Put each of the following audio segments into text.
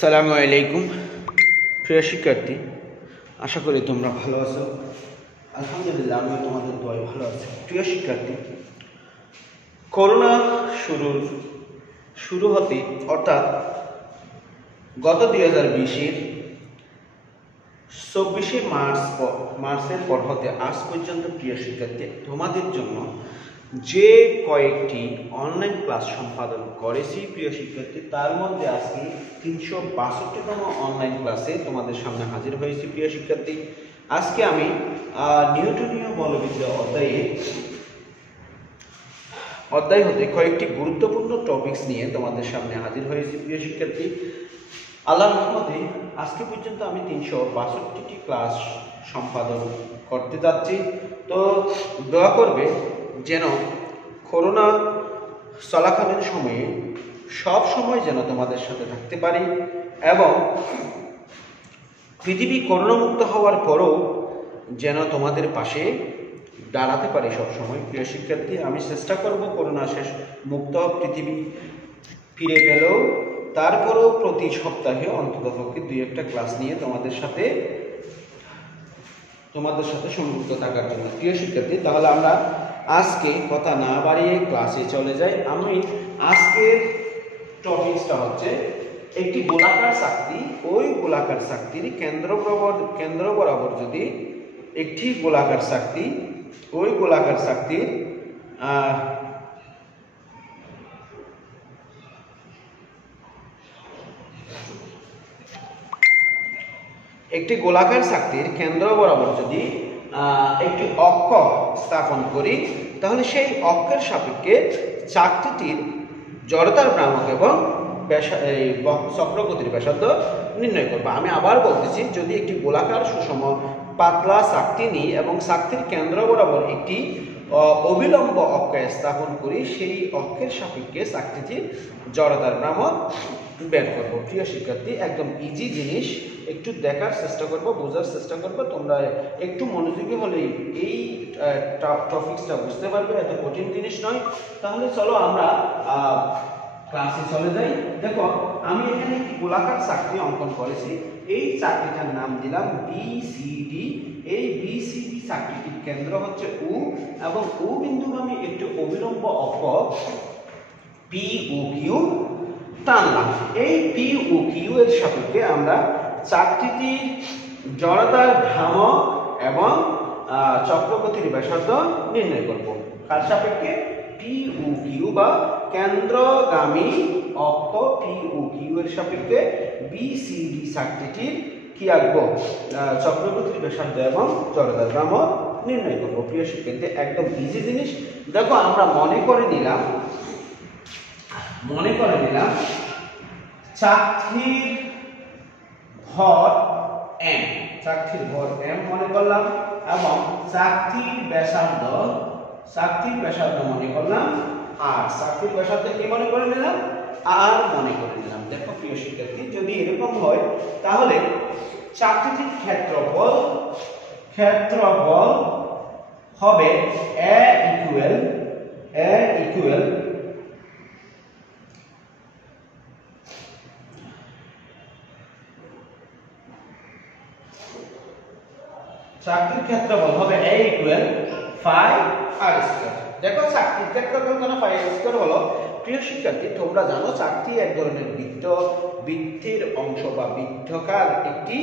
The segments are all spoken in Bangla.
সালামু আলাইকুম প্রিয় শিক্ষার্থী, আশা করি তোমরা ভালো আছো। আলহামদুলিল্লাহ, আমি তোমাদের দোয়ায় ভালো আছি। প্রিয় শিক্ষার্থী, করোনা শুরু হতে অর্থাৎ গত 2020-এর 24শে মার্চের পর হতে আজ পর্যন্ত প্রিয় শিক্ষার্থী, তোমাদের জন্য যে কয়েকটি অনলাইন ক্লাস সম্পাদন করেছি প্রিয় শিক্ষার্থী, তার মধ্যে আজকে 362তম অনলাইন ক্লাসে তোমাদের সামনে হাজির হয়েছি। প্রিয় শিক্ষার্থী, আজকে আমি নিউটনীয় বলবিদ্যা অধ্যায় হতে কয়েকটি গুরুত্বপূর্ণ টপিকস নিয়ে তোমাদের সামনে হাজির হয়েছি। প্রিয় শিক্ষার্থী, আল্লাহর রহমতে আজকে পর্যন্ত আমি 362টি ক্লাস সম্পাদন করতে যাচ্ছি। তো দোয়া করবে যেন করোনা চলাকালীন সময়ে সব সময় যেন তোমাদের সাথে থাকতে পারি এবং পৃথিবী করোনামুক্ত হওয়ার পরও যেন তোমাদের পাশে দাঁড়াতে পারি সব সময়। প্রিয় শিক্ষার্থী, আমি চেষ্টা করব করোনা শেষ মুক্ত পৃথিবী ফিরে পেলেও তারপরও প্রতি সপ্তাহে অন্ততপক্ষে 2-1টা ক্লাস নিয়ে তোমাদের সাথে সংযুক্ত থাকার জন্য। প্রিয় শিক্ষার্থী, তাহলে আমরা আজকে কথা না বাড়িয়ে ক্লাসে চলে যাই। আমি আজকের টপিকসটা হচ্ছে একটি গোলাকার চাকতি, ওই গোলাকার চাকতির কেন্দ্র বরাবর যদি একটি গোলাকার চাকতি, ওই গোলাকার চাকতির একটি গোলাকার চাকতির কেন্দ্র বরাবর যদি একটি অক্ষ স্থাপন করি, তাহলে সেই অক্ষের সাপেক্ষে চাকতিটির জড়তার ভ্রামক এবং চক্রগতির ব্যাসার্ধ নির্ণয় করব। আমি আবার বলতেছি, যদি একটি গোলাকার সুষম পাতলা চাকতি নিই এবং চাকতির কেন্দ্র বরাবর একটি অবিলম্ব অক্ষ স্থাপন করি, সেই অক্ষের সাপেক্ষে চাকতিটির জড়তার ভ্রামক বের করব। প্রিয় শিক্ষার্থী, একদম ইজি জিনিস, একটু দেখার চেষ্টা করব, বোঝার চেষ্টা করব। তোমরা একটু মনোযোগী হলেই এই টপিকসটা বুঝতে পারবে, এত কঠিন জিনিস নয়। তাহলে চলো আমরা ক্লাসে চলে যাই। দেখো, আমি এখানে একটি গোলাকার চাকতি অঙ্কন করেছি। এই চাকতিটার নাম দিলাম BCD। এই BCD চাকতিটির কেন্দ্র হচ্ছে U এবং U বিন্দুগামী একটি অবিলম্ব অক্ষ POQ টানলাম। এই POQ এর সাপেক্ষে আমরা চাকতিটির জড়তার ভ্রামক এবং চক্রগতির ব্যাসার্ধ নির্ণয় করব। কার সাপেক্ষে? POQ বা কেন্দ্রগামী অক্ষ POQ এর সাপেক্ষে BCD চাকতিটির কি আঁকবো? চক্রগতির ব্যাসার্ধ এবং জড়তার ভ্রামক নির্ণয় করব। প্রিয় শিক্ষার্থী, একদম ইজি জিনিস। দেখো, আমরা মনে করে নিলাম চাকতির ভর m, চাকতির ভর m মনে করলাম এবং চাকতির ব্যাসার্ধ মনে করলাম আর চাকতির ব্যাসার্ধ কি মনে করে নিলাম? আর মনে করে নিলাম। দেখো প্রিয় শিক্ষার্থী, যদি এরকম হয় তাহলে চাকতিটির ক্ষেত্রফল হবে a ইকুয়াল চাকতির ক্ষেত্রফল হবে a equal phi r square. দেখো, চাকতির ক্ষেত্রফল কেন phi r স্কয়ার হলো? প্রিয় শিক্ষার্থী, তোমরা জানো চাকতি এক ধরনের বৃত্তের অংশ বা বৃত্তাকার একটি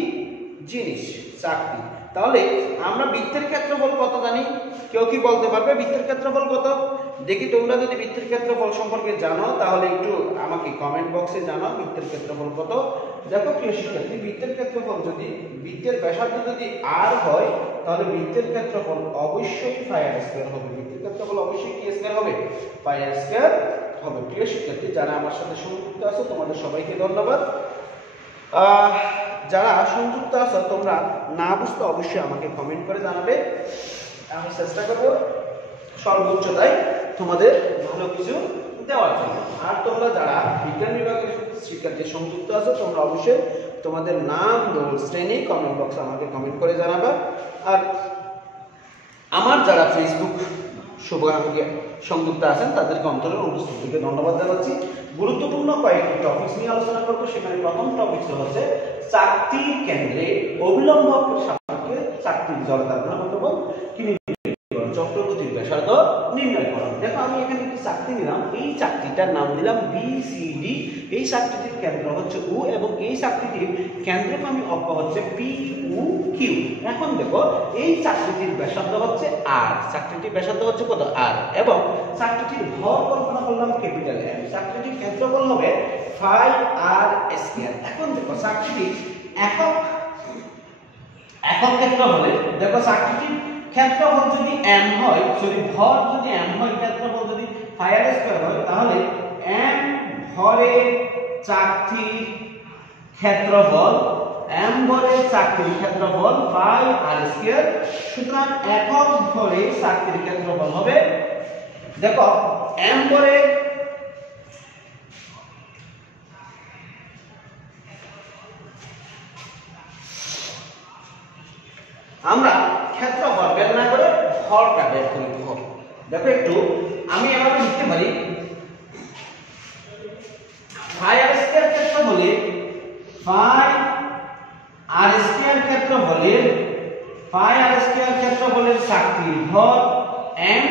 জিনিস চাকতি। তাহলে আমরা বৃত্তের ক্ষেত্রফল কত জানি? কেউ কি বলতে পারবে বৃত্তের ক্ষেত্রফল কত? দেখি, তোমরা যদি বৃত্তের ক্ষেত্রফল সম্পর্কে জানো তাহলে একটু আমাকে কমেন্ট বক্সে জানাও বৃত্তের ক্ষেত্রফল কত। দেখো প্রিয় শিক্ষার্থী, বৃত্তের ক্ষেত্রফল যদি বৃত্তের ব্যাসার্ধ যদি r হয়, তাহলে বৃত্তের ক্ষেত্রফল অবশ্যই phi r স্কয়ার হবে। বৃত্তের ক্ষেত্রফল অবশ্যই কি স্কয়ার হবে? phi r স্কয়ার হবে। প্রিয় শিক্ষার্থী, যারা আমার সাথে সংযুক্ত আছো তোমাদের সবাইকে ধন্যবাদ। যারা সংযুক্ত আছো তোমরা না বুঝতে অবশ্যই আমাকে কমেন্ট করে জানাবে। আমি চেষ্টা করব সর্বোচ্চতায় তোমাদের ভালো কিছু দেওয়ার জন্য। আর তোমরা যারা বিজ্ঞান বিভাগের শিক্ষার্থী সংযুক্ত আছো, তোমরা অবশ্যই তোমাদের নাম, রোল, শ্রেণী কমেন্ট বক্সে আমাকে কমেন্ট করে জানাবে। আর আমার যারা ফেসবুক শুভাকাঙ্ক্ষী সংযুক্ত আছেন তাদেরকে অন্তরের অনুষ্ঠিত থেকে ধন্যবাদ জানাচ্ছি। গুরুত্বপূর্ণ কয়েকটি টপিকস নিয়ে আলোচনা করব। সেখানে প্রথম টপিকস হচ্ছে চাকতির কেন্দ্রে অবিলম্ব সাপেক্ষে চাকতির জড়তার ঘনত্ব কি চক্রগতির ব্যাসার্ধ নির্ণয় করো। দেখো আমি এখানে একটি চাকতি নিলাম, এই চাকতিটার নাম দিলাম BCD। এই চাকতিটির কেন্দ্র হচ্ছে U এবং এই চাকতিটির কেন্দ্রগামী অক্ষ হচ্ছে POQ। এখন দেখো এই চাকতিটির ব্যাসার্ধ হচ্ছে R, চাকতিটির ব্যাসার্ধ হচ্ছে কত R, এবং চাকতিটির ভর কল্পনা করলাম ক্যাপিটাল M। চাকতিটির ক্ষেত্রফল হবে 5r²। এখন দেখো চাকতিটির একক ক্ষেত্র হলে দেখো চাকতিটির ক্ষেত্রফল যদি m হয়, সরি ভর যদি m হয়, ক্ষেত্রফল যদি πr² হয়, তাহলে m ভরের চাকতির ক্ষেত্রফল πr²। সুতরাং একক ভরে চাকতির ক্ষেত্রফল হবে, দেখো m ভরে আমরা ক্ষেত্রফল বের না করে ভরটা বের করি। ভর দেখো একটু আমি এভাবে লিখতে পারি, πr² ক্ষেত্রফলের চাকতির ভর m।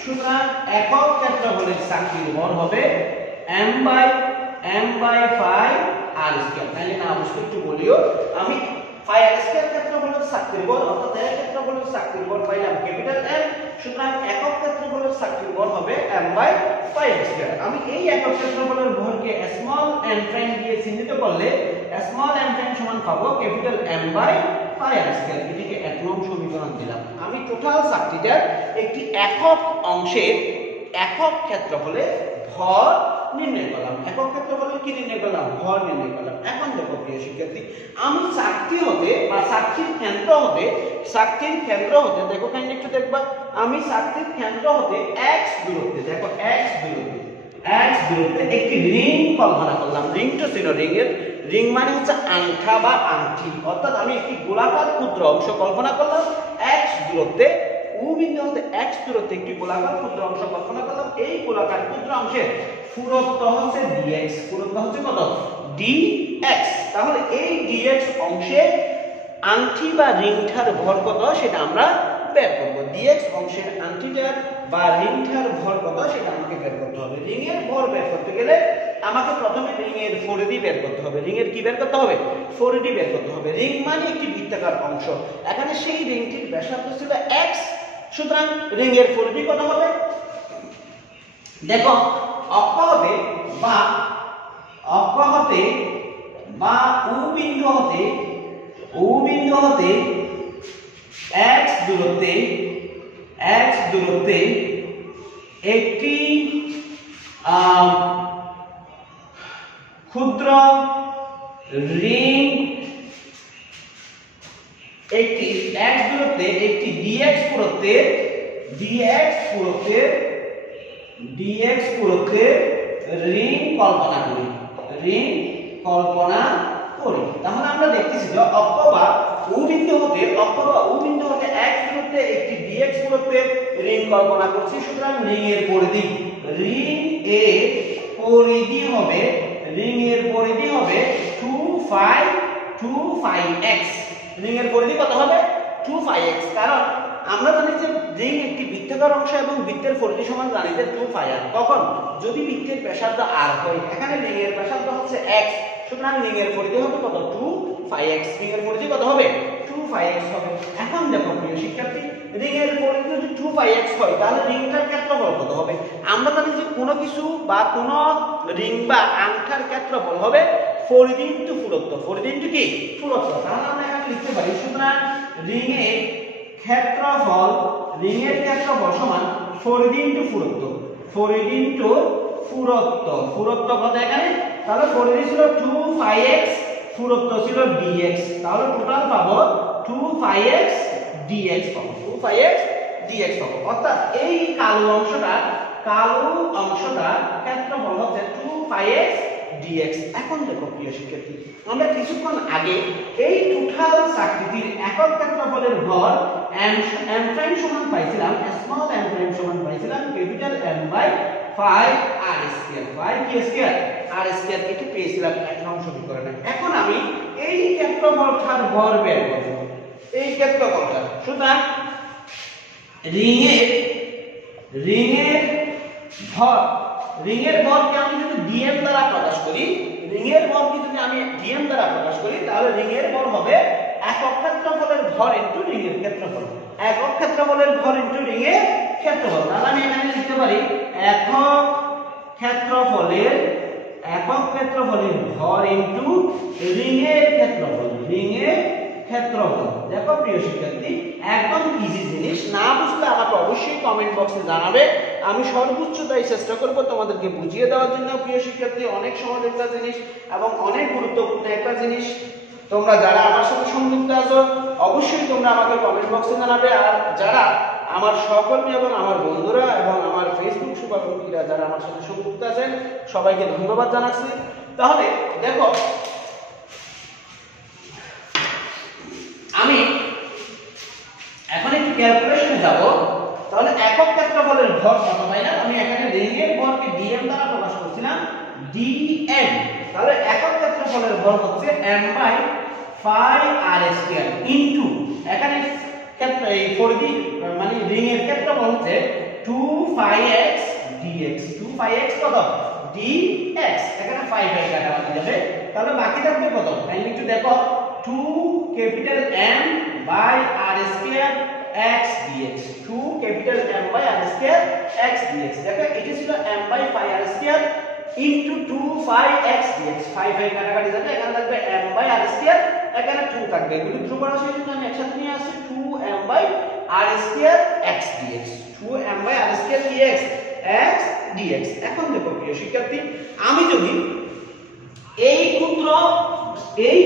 সুতরাং একক ক্ষেত্রফলের চাকতির ভর হবে m/5r²। তাহলে না অবশ্যই একটু বলিও, আমি πr² ক্ষেত্রফলের চাকতির ভর অর্থাৎ এক ক্ষেত্রফলের চাকতির ভর পাইলাম ক্যাপিটাল M। সুতরাং একক ক্ষেত্রফলের চাকতির ভর হবে m/πr²। আমি এই একক ক্ষেত্রফলের ভরকে স্মল m' দিয়ে চিহ্নিত করলে স্মল m' সমান পাবো ক্যাপিটাল M/πr²। এটিকে 1 নং সমীকরণ দিলাম। আমি টোটাল চাকতিটার একটি একক অংশের একক ক্ষেত্রফলে ভর নির্ণয় করলাম। একক ক্ষেত্রফলে কি নির্ণয় করলাম? ভর নির্ণয় করলাম। এখন দেখো প্রিয় শিক্ষার্থী, আমি চাকতি হতে বা চাকতির কেন্দ্র হতে দেখো কেন একটু দেখবা, আমি চাকতির কেন্দ্র হতে x দূরত্বে, দেখো x দূরত্বে একটি রিং কল্পনা করলাম। রিংটা ছিল রিং মানে হচ্ছে আংঠা বা আংটি, অর্থাৎ আমি একটি গোলাকার ক্ষুদ্র অংশ কল্পনা করলাম x দূরত্বে। U বিন্দু হতে x দূরত্বে একটি গোলাকার ক্ষুদ্র অংশ কল্পনা করলাম। এই গোলাকার ক্ষুদ্র অংশের পুরুত্ব হচ্ছে dx। পুরুত্ব হচ্ছে কত? dx। তাহলে এই dx অংশে আংটি বা রিংটার ভর কত সেটা আমরা বের করব। dx অংশের আংটিটার বা রিংটার ভর কত সেটা আমাকে বের করতে হবে। রিং এর ভর বের করতে গেলে আমাকে প্রথমে রিং এর 4D বের করতে হবে। রিং এর কি বের করতে হবে? 4D বের করতে হবে। রিং মানে একটি বৃত্তাকার অংশ। এখানে সেই রিংটির ব্যাসার্ধ ছিল x। সুতরাং রিং এর 4D কত হবে? দেখো অক্ষ হতে বা U বিন্দু হতে x দূরত্বে একটি ক্ষুদ্র রিং, একটি x দূরত্বে একটি dx পুরুত্বে রিং কল্পনা করি। তাহলে আমরা দেখতেছি যে অক্ষ বা U বিন্দু হতে x দূরত্বে একটি dx পুরুত্বে রিং কল্পনা করছি। সুতরাং রিং এর পরিধি হবে 2πx। রিং এর পরিধি কত হবে? 2πx। কারণ আমরা জানি যে রিং একটি বৃত্তাকার অংশ এবং বৃত্তের পরিধি সমান জানি যে 2πr। কখন? যদি বৃত্তের ব্যাসার্ধ r হয়। এখানে রিং এর ব্যাসার্ধ হচ্ছে x। সুতরাং রিং এর পরিধি হবে কত? 2πx। রিং এর পরিধি কত হবে? 2πx হবে। এখন দেখো প্রিয় শিক্ষার্থী, রিং এর পরিধি যদি 2πx হয় তাহলে রিংটার ক্ষেত্রফল কত হবে? আমরা জানি যে কোনো কিছু বা কোনো রিং বা আংটার ক্ষেত্রফল হবে পরিধি ইনটু পুরুত্ব। পরিধি ইনটু কি? পুরুত্ব। তাহলে আমরা এখানে লিখতে পারি, সুতরাং রিং এর ক্ষেত্রফল সমান পরিধি ইনটু পুরুত্ব। পুরুত্ব কত এখানে? তাহলে পরিধি ছিল 2πx, পুরুত্ব ছিল dx। তাহলে টোটাল পাবো 2πx dx পাবো। অর্থাৎ এই কালো অংশটা ক্ষেত্রফল হচ্ছে 2πx dx। এখন দেখো প্রিয় শিক্ষার্থী, আমরা কিছুক্ষণ আগে এই টোটাল চাকতিটির একক ক্ষেত্রফলের ভর m' সমান পাইছিলাম, স্মল m' সমান পাইছিলাম ক্যাপিটাল M/πr²। 5r² 5 কি স্কয়ার r² এটি পেয়েছিলাম এক নং সমীকরণে। এখন আমি এই ক্ষেত্রফলটার ভর বের করব, এই ক্ষেত্রফলটা। সুতরাং রিংয়ের ভরকে আমি যদি dm দ্বারা প্রকাশ করি, তাহলে রিংয়ের ভর হবে একক ক্ষেত্রফলের ভর ইনটু রিংয়ের ক্ষেত্রফল, একক ক্ষেত্রফলের ভর ইনটু রিংয়ের ক্ষেত্রফল। তাহলে আমি এখানে লিখতে পারি একক ক্ষেত্রফলের ভর ইনটু রিংয়ের ক্ষেত্রফল। দেখো প্রিয় শিক্ষার্থী, একদম ইজি জিনিস, না বুঝলে আমাকে অবশ্যই কমেন্ট বক্সে জানাবে, আমি সর্বোচ্চটাই চেষ্টা করব তোমাদেরকে বুঝিয়ে দেওয়ার জন্য। প্রিয় শিক্ষার্থী, অনেক সহজ একটা জিনিস এবং অনেক গুরুত্বপূর্ণ একটা জিনিস। তোমরা যারা আমার সাথে সংযুক্ত আছো অবশ্যই তোমরা আমাকে কমেন্ট বক্সে জানাবে, আর যারা আমার সহকর্মী এবং আমার বন্ধুরা এবং আমার ফেসবুক শুভাকাঙ্ক্ষীরা যারা আমার সাথে সংযুক্ত আছেন সবাইকে ধন্যবাদ জানাচ্ছি। তাহলে দেখো, আমি এখন একটু ক্যালকুলেশনে যাব। তাহলে একক ক্ষেত্রফলের ভর কত পাইলাম? আমি এখানে রিংয়ের ভরকে dm দ্বারা প্রকাশ করছিলাম, dm। তাহলে একক ক্ষেত্রফলের ভর হচ্ছে m/5r² ইনটু এখানে এই পরিধি মানে রিংয়ের ক্ষেত্রফল হচ্ছে 2πx dx। 2πx কত? dx। এখানে 5 কাটা যাবে, তাহলে বাকি থাকবে কত? আমি একটু দেখো, 2M/r² x dx, 2M/r² x dx। দেখো এটা ছিল m/5r² ইনটু 2πx dx, 5 কাটাকাটি যাবে, এখানে থাকবে m/r², এখানে 2 থাকবে, এগুলো ধ্রুবক রাশির জন্য আমি একসাথে নিয়ে আসছি 2M/r² x dx, 2M/r² dx x dx। এখন দেখো প্রিয় শিক্ষার্থী, আমি যদি এই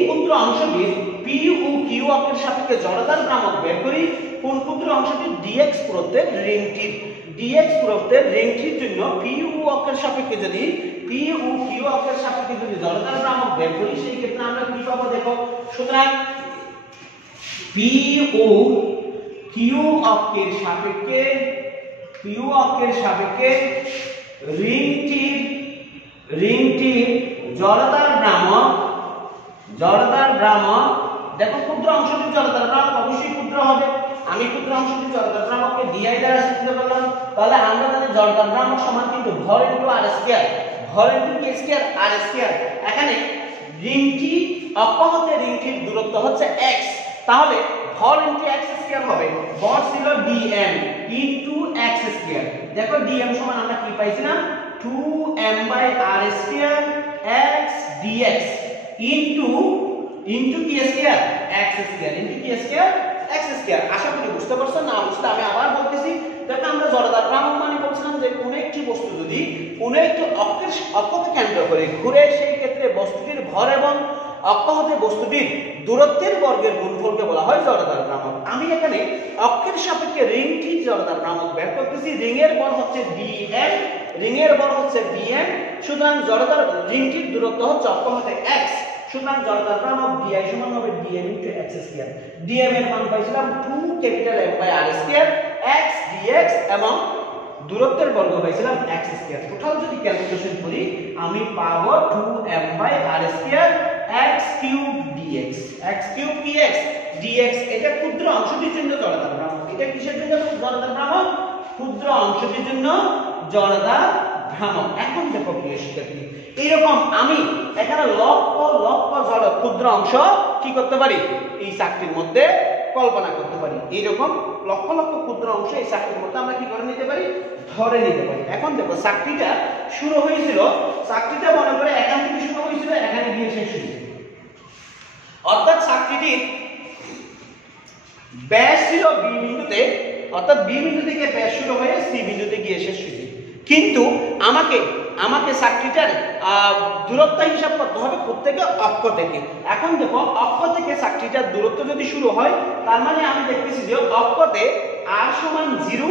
ক্ষুদ্র অংশটি p ও q অক্ষের সাপেক্ষে জড়তার ভ্রামক বের করি, কোন ক্ষুদ্র অংশটি dx প্রত্যেক রিংটির জন্য p ও অক্ষের সাপেক্ষে যদি জড়তার ভ্রামক বের করি, সেই ক্ষেত্রে আমরা কি পাবো দেখো। সুতরাং p ও q অক্ষের সাপেক্ষে রিংটির জড়তার ভ্রামক, দেখো ক্ষুদ্র অংশটির জড়তার ভ্রামক অবশ্যই ক্ষুদ্র হবে। আমি ক্ষুদ্র অংশটির জড়তার ভ্রামককে di দ্বারা চিহ্নিত করলাম। তাহলে আমরা জানি জড়তার ভ্রামক সমান কিন্তু ভর ইনটু r², ভর ইনটু কি স্কয়ার r²। এখানে অক্ষতে রিংটির দূরত্ব হচ্ছে x, তাহলে ভর ইনটু x² হবে। ভর ছিল dm ইনটু x²। দেখো dm সমান আমরা কি পাইছিলাম? 2M/r² x dx ইনটু কি স্কয়ার x²। আশা করি বুঝতে পারছো, না বুঝতে আমি আবার বলতেছি। দেখো আমরা জড়তার ভ্রামক মানে বলছিলাম যে কোন একটি বস্তু যদি কোন একটি অক্ষকে কেন্দ্র করে ঘুরে, সেই ক্ষেত্রে বস্তুটির ভর এবং অক্ষ হতে বস্তুটির দূরত্বের বর্গের গুণফলকে বলা হয় জড়তার ভ্রামক। আমি এখানে অক্ষের সাপেক্ষে রিংটির জড়তার ভ্রামক বের করতেছি। রিংয়ের বল হচ্ছে dm, সুতরাং জড়তার রিংটির দূরত্ব হচ্ছে অক্ষ হতে x, সুতরাং জড়তার ভ্রামক di সমান হবে dm * x²। dm এর মান পাইছিলাম 2M/r² x dx এবং দূরত্বের বর্গ পাইছিলাম x²। টোটাল যদি ক্যালকুলেশন করি আমি পাবো 2M/r² x³ dx, x³ dx। এটা ক্ষুদ্র অংশটির জন্য জড়তার ভ্রামক। এটা কিসের জন্য জড়তার ভ্রামক? ক্ষুদ্র অংশটির জন্য জড়তার ভ্রামক। এখন দেখো প্রিয় শিক্ষার্থী, এইরকম আমি এখানে লক্ষ ক্ষুদ্র অংশ কি করতে পারি? এই চাকতির মধ্যে কল্পনা করতে পারি। এইরকম লক্ষ ক্ষুদ্র অংশ এই চাকতির মধ্যে আমরা কি করে নিতে পারি? ধরে নিতে পারি। এখন দেখো চাকতিটা শুরু হয়েছিল, চাকতিটা মনে করে এখান থেকে শুরু হয়েছিল, এখানে গিয়ে শেষ হয়েছে। অর্থাৎ চাকতিটির ব্যাস ছিল b বিন্দুতে, অর্থাৎ b বিন্দু থেকে ব্যাস শুরু হয়ে c বিন্দুতে গিয়ে শেষ হয়েছে। কিন্তু আমাকে চাকতিটার দূরত্ব হিসাব করতে হবে প্রত্যেকে অক্ষ থেকে। এখন দেখো অক্ষ থেকে চাকতিটার দূরত্ব যদি শুরু হয়, তার মানে আমি দেখতেছি যে অক্ষতে r সমান 0,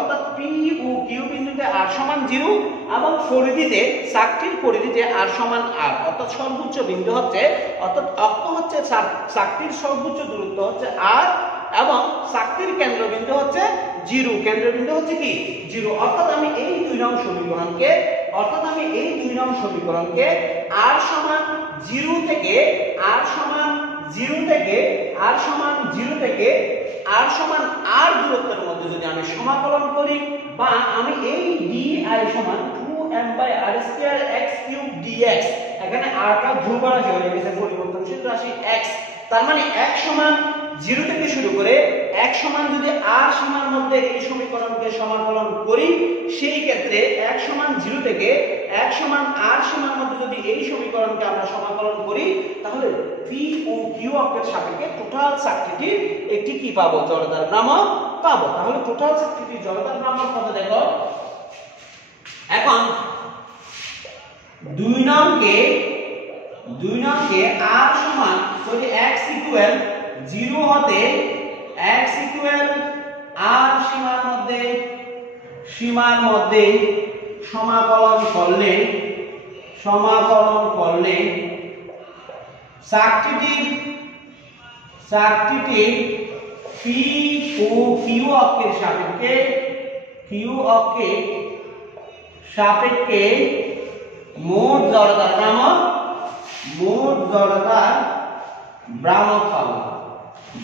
অর্থাৎ p ও q বিন্দুতে r সমান 0 এবং পরিধিতে চাকতির পরিধিতে r সমান r, অর্থাৎ সর্বোচ্চ বিন্দু হচ্ছে, অর্থাৎ অক্ষ হচ্ছে চাকতির সর্বোচ্চ দূরত্ব হচ্ছে r এবং চাকতির কেন্দ্রবিন্দু হচ্ছে 0, কেন্দ্রবিন্দু হচ্ছে কি 0। অর্থাৎ আমি এই 2 নং সমীকরণকে r সমান 0 থেকে r সমান 0 থেকে r সমান 0 থেকে r সমান r দূরত্বের মধ্যে যদি আমি সমাকলন করি, বা আমি এই di সমান 2m/r² x³ dx, এখানে r টা ধ্রুবরাশি হয়ে গেছে, পরিবর্তনশীল রাশি x, তার মানে x সমান 0 থেকে শুরু করে x সমান যদি r সীমার মধ্যে এই সমীকরণকে সমাকলন করি, সেই ক্ষেত্রে x সমান 0 থেকে x সমান r সীমার মধ্যে যদি এই সমীকরণকে আমরা সমাকলন করি, তাহলে p ও q অক্ষের সাপেক্ষে টোটাল শক্তিটির একটি কি পাবো, জড়তার ভ্রামক পাবো। তাহলে টোটাল শক্তিটির জড়তার ভ্রামক কত দেখো, এখন 2 নংকে r সমান যদি x ইকুয়াল 0 হতে x ইকুয়াল r সীমার মধ্যে সমাকলন করলে শক্তিটির p ও q অক্ষের সাপেক্ষে মোট জড়তার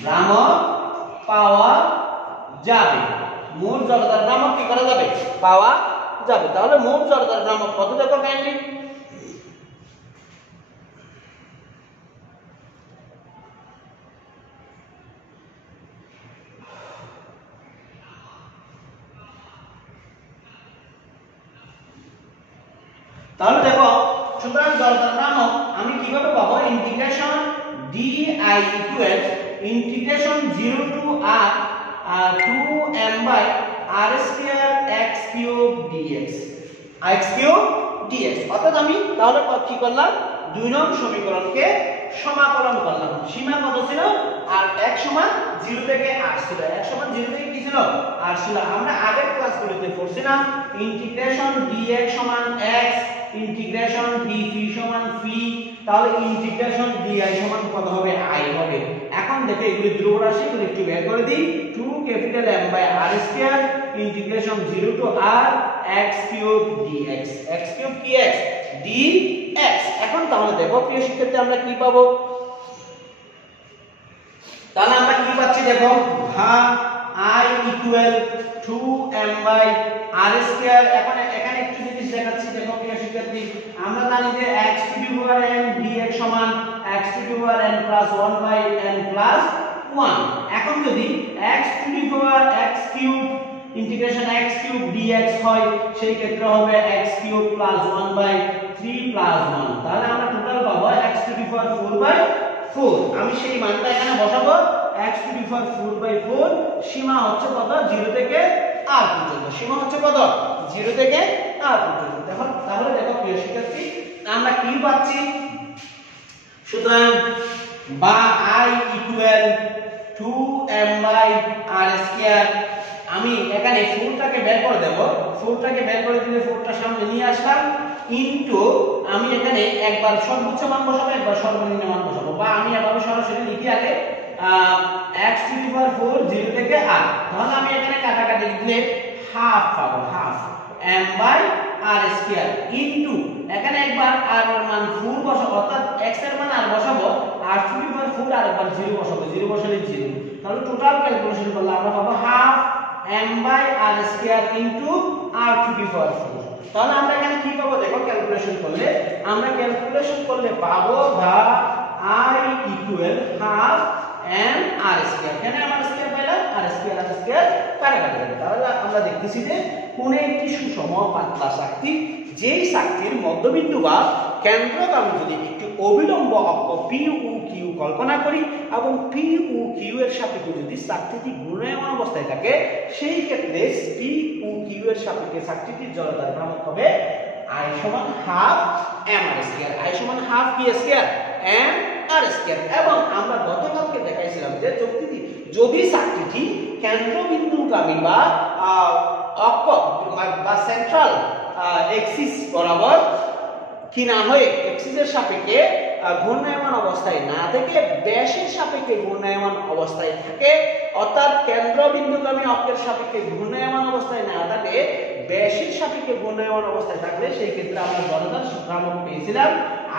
ভ্রামক পাওয়া যাবে। মোট জড়তার ভ্রামক কি করা যাবে, পাওয়া যাবে। তাহলে মোট জড়তার ভ্রামক কত দেখো কাইন্ডলি, তাহলে দেখো, সুতরাং জড়তার ভ্রামক আমি কিভাবে পাবো, integration di equal integration 0 to r 2m/r² x³ dx। অর্থাৎ আমি তাহলে কি করলাম, 2 নং সমীকরণকে সমাকলন করলাম। সীমা কত ছিল, আর x সমান 0 থেকে r ছিল, x সমান 0 থেকে কি ছিল, r ছিল। আমরা আগের ক্লাসগুলোতে পড়ছিলাম ইন্টিগ্রেশন dx সমান x, ইন্টিগ্রেশন dv সমান phi, তাহলে ইন্টিগ্রেশন di সমান কত হবে, i হবে। এখন দেখো এগুলি ধ্রুব রাশি, এগুলো একটু বের করে দিই। 2M/r² integration 0 to r x³ dx, x³ কি x, dx। এখন তাহলে দেখো প্রিয় শিক্ষার্থী, আমরা কি পাবো, তাহলে আমরা কি পাচ্ছি দেখো, ভাগ i ইকুয়াল 2m/r²। এখন এখানে একটু জিনিস দেখাচ্ছি দেখো প্রিয় শিক্ষার্থী, আমরা জানি যে x⁴n dx সমান x⁴n + 1/n + 1। এখন যদি x⁴x³ ইন্টিগ্রেশন x³ dx হয়, সেই ক্ষেত্রে হবে x³ + 1/3 + 1। তাহলে আমরা টোটাল পাবো x⁴/4। আমি সেই মানটা এখানে বসাবো, x⁴/4, সীমা হচ্ছে কত, 0 থেকে r পর্যন্ত। সীমা হচ্ছে কত, 0 থেকে r পর্যন্ত। দেখো, তাহলে দেখো প্রিয় শিক্ষার্থী, আমরা কি পাচ্ছি, সুতরাং বা i ইকুয়াল 2m/r²। আমি এখানে 4টাকে বের করে দেব, 4টাকে বের করে দিলে 4টা সামনে নিয়ে আসলাম, ইনটু আমি এখানে একবার সর্বোচ্চ মান বসাবো, একবার সর্বনিম্ন মান বসাবো, বা আমি এভাবে সরাসরি লিখি আগে x⁴ 0 থেকে r। তাহলে আমি এখানে কাটাকাটি দিলে হাফ পাবো, হাফ m/r² ইনটু এখানে একবার r এর মান 4 বসাবো, অর্থাৎ x এর মান r বসাবো, r⁴ আর একবার 0 বসাবো, 0 বসালে 0। তাহলে টোটাল ক্যালকুলেশন করলে আমরা পাবো হাফ m/r² ইনটু r⁴। তাহলে আমরা এখানে কি পাবো দেখো, ক্যালকুলেশন করলে পাবো দা i ইকুয়াল হাফ m/r²। কেন m/r² পাইলাম, r² কাটাকাটি হবে। তাহলে আমরা দেখতেছি যে কোন একটি সুষম পাতলা শক্তি, যেই শক্তির মধ্যবিন্দু বা কেন্দ্রগামী যদি একটি অবিলম্ব অক্ষ p ও q কল্পনা করি, এবং p ও q এর সাপেক্ষে যদি শক্তিটি ঘূর্ণায়মান অবস্থায় থাকে, সেই ক্ষেত্রে p ও q এর সাপেক্ষে শক্তিটির জড়তার ভ্রামক হবে I সমান হাফ m/r²। I সমান হাফ p² m/r²। এবং আমরা গতকালকে দেখাইছিলাম যে যদি শক্তিটি কেন্দ্রবিন্দুগামী বা অক্ষ বা সেন্ট্রাল এক্সিস বরাবর কি না হয়ে এক্সিসের সাপেক্ষে ঘূর্ণায়মান অবস্থায় না থেকে ব্যাসের সাপেক্ষে ঘূর্ণায়মান অবস্থায় থাকে, অর্থাৎ কেন্দ্রবিন্দুগামী অক্ষের সাপেক্ষে ঘূর্ণায়মান অবস্থায় না থাকে ব্যাসের সাপেক্ষে ঘূর্ণায়মান অবস্থায় থাকলে সেই ক্ষেত্রে আমরা জড়তার সূত্রাঙ্ক পেয়েছিলাম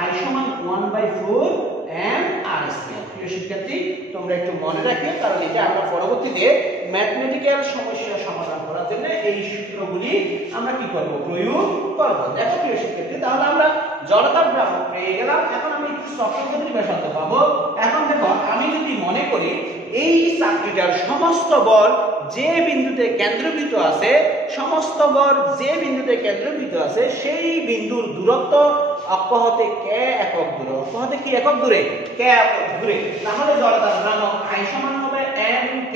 I সমান 1/4 mr²। প্রিয় শিক্ষার্থী তোমরা একটু মনে রাখবে, কারণ এটা আমরা পরবর্তীতে ম্যাথমেটিক্যাল সমস্যা সমাধান করার জন্য এই সূত্রগুলি আমরা কি করব, প্রয়োগ করব। দেখো প্রিয় শিক্ষার্থী, তাহলে আমরা জড়তার ভ্রামক পেয়ে গেলাম, এখন আমি একটু চক্রগতির ব্যাসার্ধ পাবো। এখন দেখো আমি যদি মনে করি এই চাকরিটার সমস্ত বল যে বিন্দুতে কেন্দ্রীভূত আছে, সমস্ত বল যে বিন্দুতে কেন্দ্রীভূত আছে সেই বিন্দুর দূরত্ব অক্ষ হতে কে একক দূরে, অক্ষ হতে কি একক দূরে, কে একক দূরে, তাহলে জড়তার ভ্রামক I সমান হবে mk²।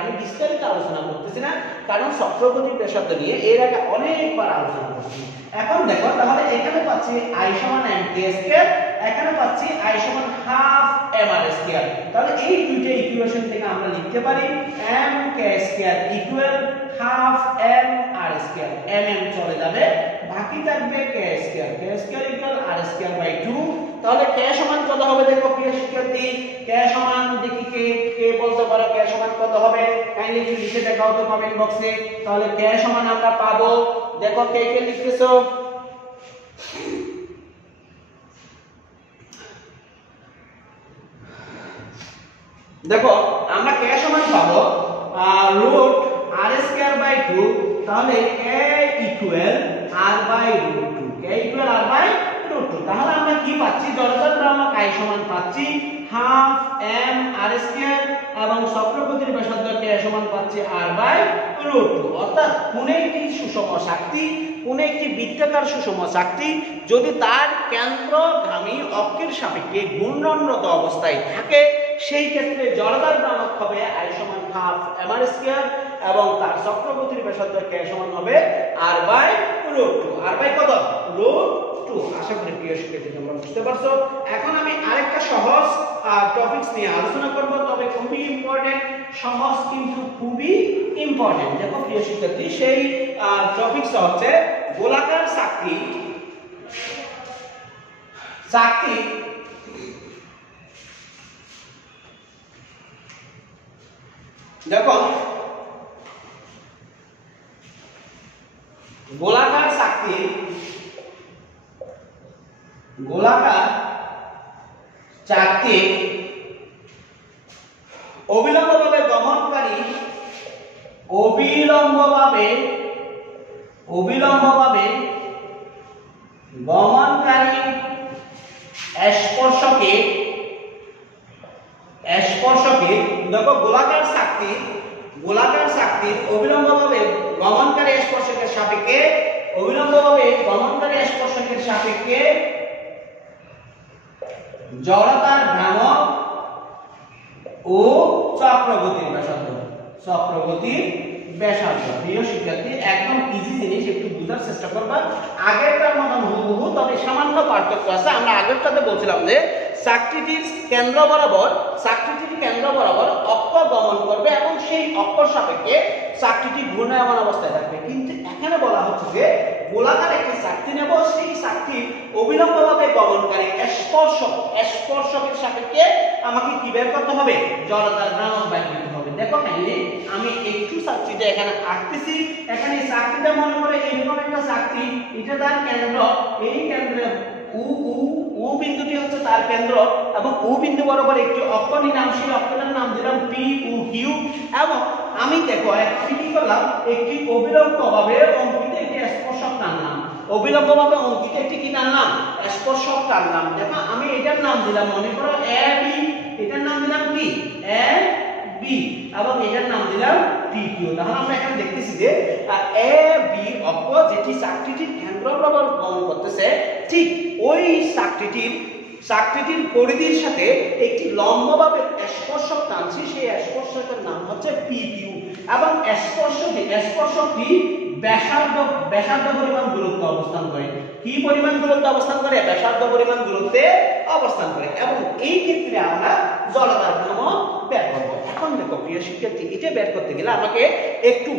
আমি বিস্তারিত আলোচনা করতেছি না, কারণ চক্রগতির ব্যাসার্ধ নিয়ে এর আগে অনেকবার আলোচনা করছি। এখন দেখো তাহলে এখানে পাচ্ছি I সমান mk², এখানে পাচ্ছি I সমান হাফ mr²। তাহলে এই দুইটা ইকুয়েশন থেকে আমরা লিখতে পারি mk² equal half mr², mm চলে যাবে, বাকি থাকবে k² ইকুয়াল r²/2। তাহলে k সমান কত হবে দেখো প্রিয় শিক্ষার্থী, k সমান দেখি কে বলতে পারো k সমান কত হবে, কাইন্ডলি একটু লিখে দেখাও তো কমেন্ট বক্সে। তাহলে k সমান আমরা পাবো, দেখো কে লিখতেছো, দেখো আমরা k সমান পাবো √r²/2। তাহলে k equal r/√2, k equal r/√2। তাহলে আমরা কি পাচ্ছি, জড়তার ভ্রামক I সমান পাচ্ছি হাফ mr² এবং চক্রগতির ব্যাসার্ধ k সমান পাচ্ছি r/√2। অর্থাৎ কোন একটি সুষম শক্তি, কোন একটি বৃত্তাকার সুষম শক্তি যদি তার কেন্দ্রগামী অক্ষের সাপেক্ষে ঘূর্ণনরত অবস্থায় থাকে সেই ক্ষেত্রে জড়তার ভ্রামক হবে I সমান হাফ mr² এবং তার চক্রগতির ব্যাসার্ধ k সমান হবে r/√2। কত, √2। আশা করি প্রিয় শিক্ষার্থী তোমরা বুঝতে পারছো। এখন আমি আরেকটা সহজ টপিকস নিয়ে আলোচনা করব, তবে খুবই ইম্পর্টেন্ট, সহজ কিন্তু খুবই ইম্পর্টেন্ট। দেখো প্রিয় শিক্ষার্থী, সেই টপিকসটা হচ্ছে গোলাকার চাকতি। দেখো গোলাকার চাকতি অবিলম্বভাবে গমনকারী স্পর্শকে দেখো গোলাকার চাকতি অবিলম্বভাবে গমনকারী স্পর্শকের সাপেক্ষে জড়তার ভ্রামক ও চক্রগতির ব্যাসার্ধ। প্রিয় শিক্ষার্থী একদম ইজি জিনিস, একটু বোঝার চেষ্টা করবা। আগেরটার মতন হুবহু, তবে সামান্য পার্থক্য আছে। আমরা আগেরটাতে বলছিলাম যে চাকতিটির কেন্দ্র বরাবর অক্ষ গমন করবে এবং সেই অক্ষর সাপেক্ষে চাকতিটি ঘূর্ণায়মান অবস্থায় থাকবে, কিন্তু এখানে বলা হচ্ছে যে গোলাকার একটি চাকতি নেব, সেই চাকতি অবিলম্বভাবে গমনকারী স্পর্শকের সাপেক্ষে আমাকে কি বের করতে হবে, জড়তার ভ্রামক বের করতে হবে। দেখো কাইন্ডলি আমি একটু চাকতিটা এখানে আঁকতেছি। এখানে চাকতিটা মনে করে এরকম একটা চাকতি, এটা তার কেন্দ্র, এই কেন্দ্রে ও বিন্দুটি হচ্ছে তার কেন্দ্র এবং ও বিন্দু বরাবর একটি অক্ষ নিলাম, সেই অক্ষটার নাম দিলাম PQ এবং আমি দেখো আমি কি করলাম, একটি অবিলম্বভাবে অঙ্কিত একটি স্পর্শক টানলাম, স্পর্শক টানলাম। দেখো আমি এটার নাম দিলাম, মনে করো AB, এটার নাম দিলাম কি AB এবং এটার নাম দিলাম PQ। তাহলে আমরা এখানে দেখতেছি যে AB অক্ষ যেটি চাকতিটির কেন্দ্র বরাবর গমন করতেছে, ঠিক ওই চাকতিটির পরিধির সাথে একটি লম্বভাবে স্পর্শক টানছি, সেই স্পর্শকের নাম হচ্ছে PQ এবং স্পর্শকটি ব্যাসার্ধ পরিমাণ দূরত্ব অবস্থান করে। কি পরিমাণ দূরত্ব অবস্থান করে? ব্যাসার্ধ পরিমাণ দূরত্বে অবস্থান করে এবং এই ক্ষেত্রে আমরা জড়তার ভ্রামক বের করব। এখন দেখো প্রিয় শিক্ষার্থী, এটা বের করতে গেলে আমাকে একটু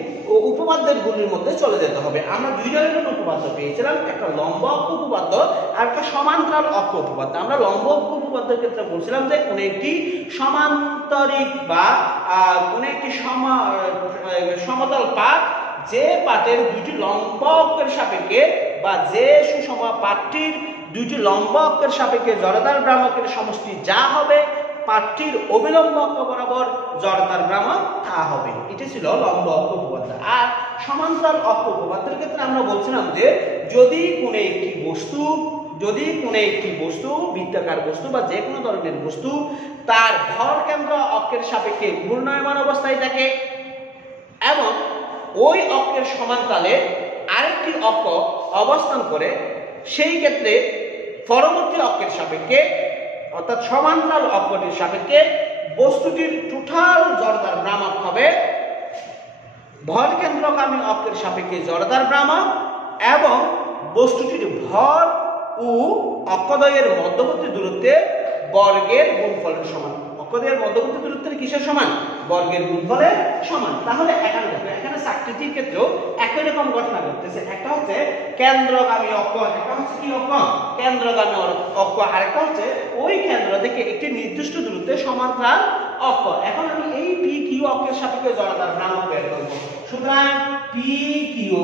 উপপাদ্যের গুণের মধ্যে চলে যেতে হবে। আমরা দুই ধরনের উপপাদ্য পেয়েছিলাম, একটা লম্ব অক্ষ উপপাদ্য আর একটা সমান্তরাল অক্ষ উপপাদ্য। আমরা লম্ব অক্ষ উপপাদ্যের ক্ষেত্রে বলছিলাম যে কোন একটি সমান্তরিক বা কোন একটি সমতল পাত, যে পাতের দুইটি লম্ব অক্ষের সাপেক্ষে বা যে সুষম পাতটির দুইটি লম্ব অক্ষের সাপেক্ষে জড়তার ভ্রামকের সমষ্টি যা হবে, পাতটির অবিলম্ব অক্ষ বরাবর জড়তার ভ্রামক তা হবে। এটা ছিল লম্ব অক্ষ উপপাদ্য। আর সমান্তরাল অক্ষ উপপাদ্যের ক্ষেত্রে আমরা বলছিলাম যে যদি কোনো একটি বস্তু বৃত্তাকার বস্তু বা যে কোনো ধরনের বস্তু তার ভর কেন্দ্র অক্ষের সাপেক্ষে ঘূর্ণায়মান অবস্থায় থাকে এবং ওই অক্ষের সমান্তরালে আরেকটি অক্ষ অবস্থান করে, সেই ক্ষেত্রে পরবর্তী অক্ষের সাপেক্ষে অর্থাৎ সমান্তরাল অক্ষটির সাপেক্ষে বস্তুটির টোটাল জড়তার ভ্রামক হবে ভর কেন্দ্রগামী অক্ষের সাপেক্ষে জড়তার ভ্রামক এবং বস্তুটির ভর ও অক্ষদ্বয়ের মধ্যবর্তী দূরত্বের বর্গের গুণফলের সমান। অক্ষদ্বয়ের মধ্যবর্তী দূরত্বের কিসের সমান? বর্গের গুণফলের সমান। তাহলে এখানে চাকতিটির ক্ষেত্রেও একই রকম ঘটনা ঘটতেছে। একটা হচ্ছে কেন্দ্রগামী অক্ষ, একটা হচ্ছে কি অক্ষ? কেন্দ্রগামী অক্ষ, আরেকটা হচ্ছে ওই কেন্দ্র থেকে একটি নির্দিষ্ট দূরত্বে সমান্তরাল অক্ষ। এখন আমি এই পি কিউ অক্ষের সাপেক্ষে জড়তার ভ্রামক বের করব। সুতরাং পি কিউ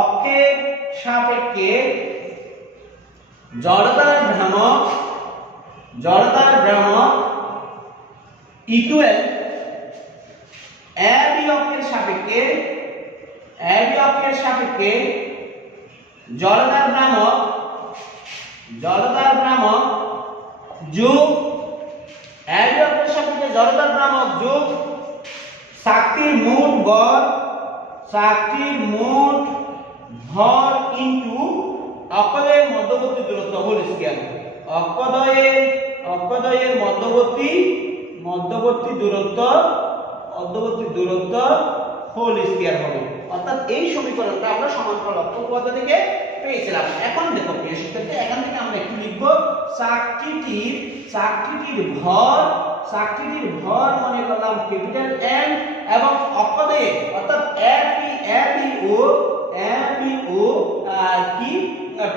অক্ষের সাপেক্ষে জড়তার ভ্রামক ইকুয়াল এবি অক্ষের সাপেক্ষে জড়তার ভ্রামক যোগ এবি অক্ষের সাপেক্ষে জড়তার ভ্রামক যোগ শক্তির মোট ভর ইনটু অক্ষদ্বয়ের মধ্যবর্তী দূরত্ব হোল স্কয়ার। অক্ষদ্বয়ের মধ্যবর্তী দূরত্ব হোল স্কয়ার হবে। অর্থাৎ এই সমীকরণটা আমরা সমান্তরাল অক্ষ উপপাদ্য থেকে পেয়েছিলাম। এখন দেখো প্রিয় শিক্ষার্থী, এখান থেকে আমরা একটু লিখব চাকতিটির ভর মনে করলাম ক্যাপিটাল এম এবং অক্ষদ্বয় অর্থাৎ এবি ও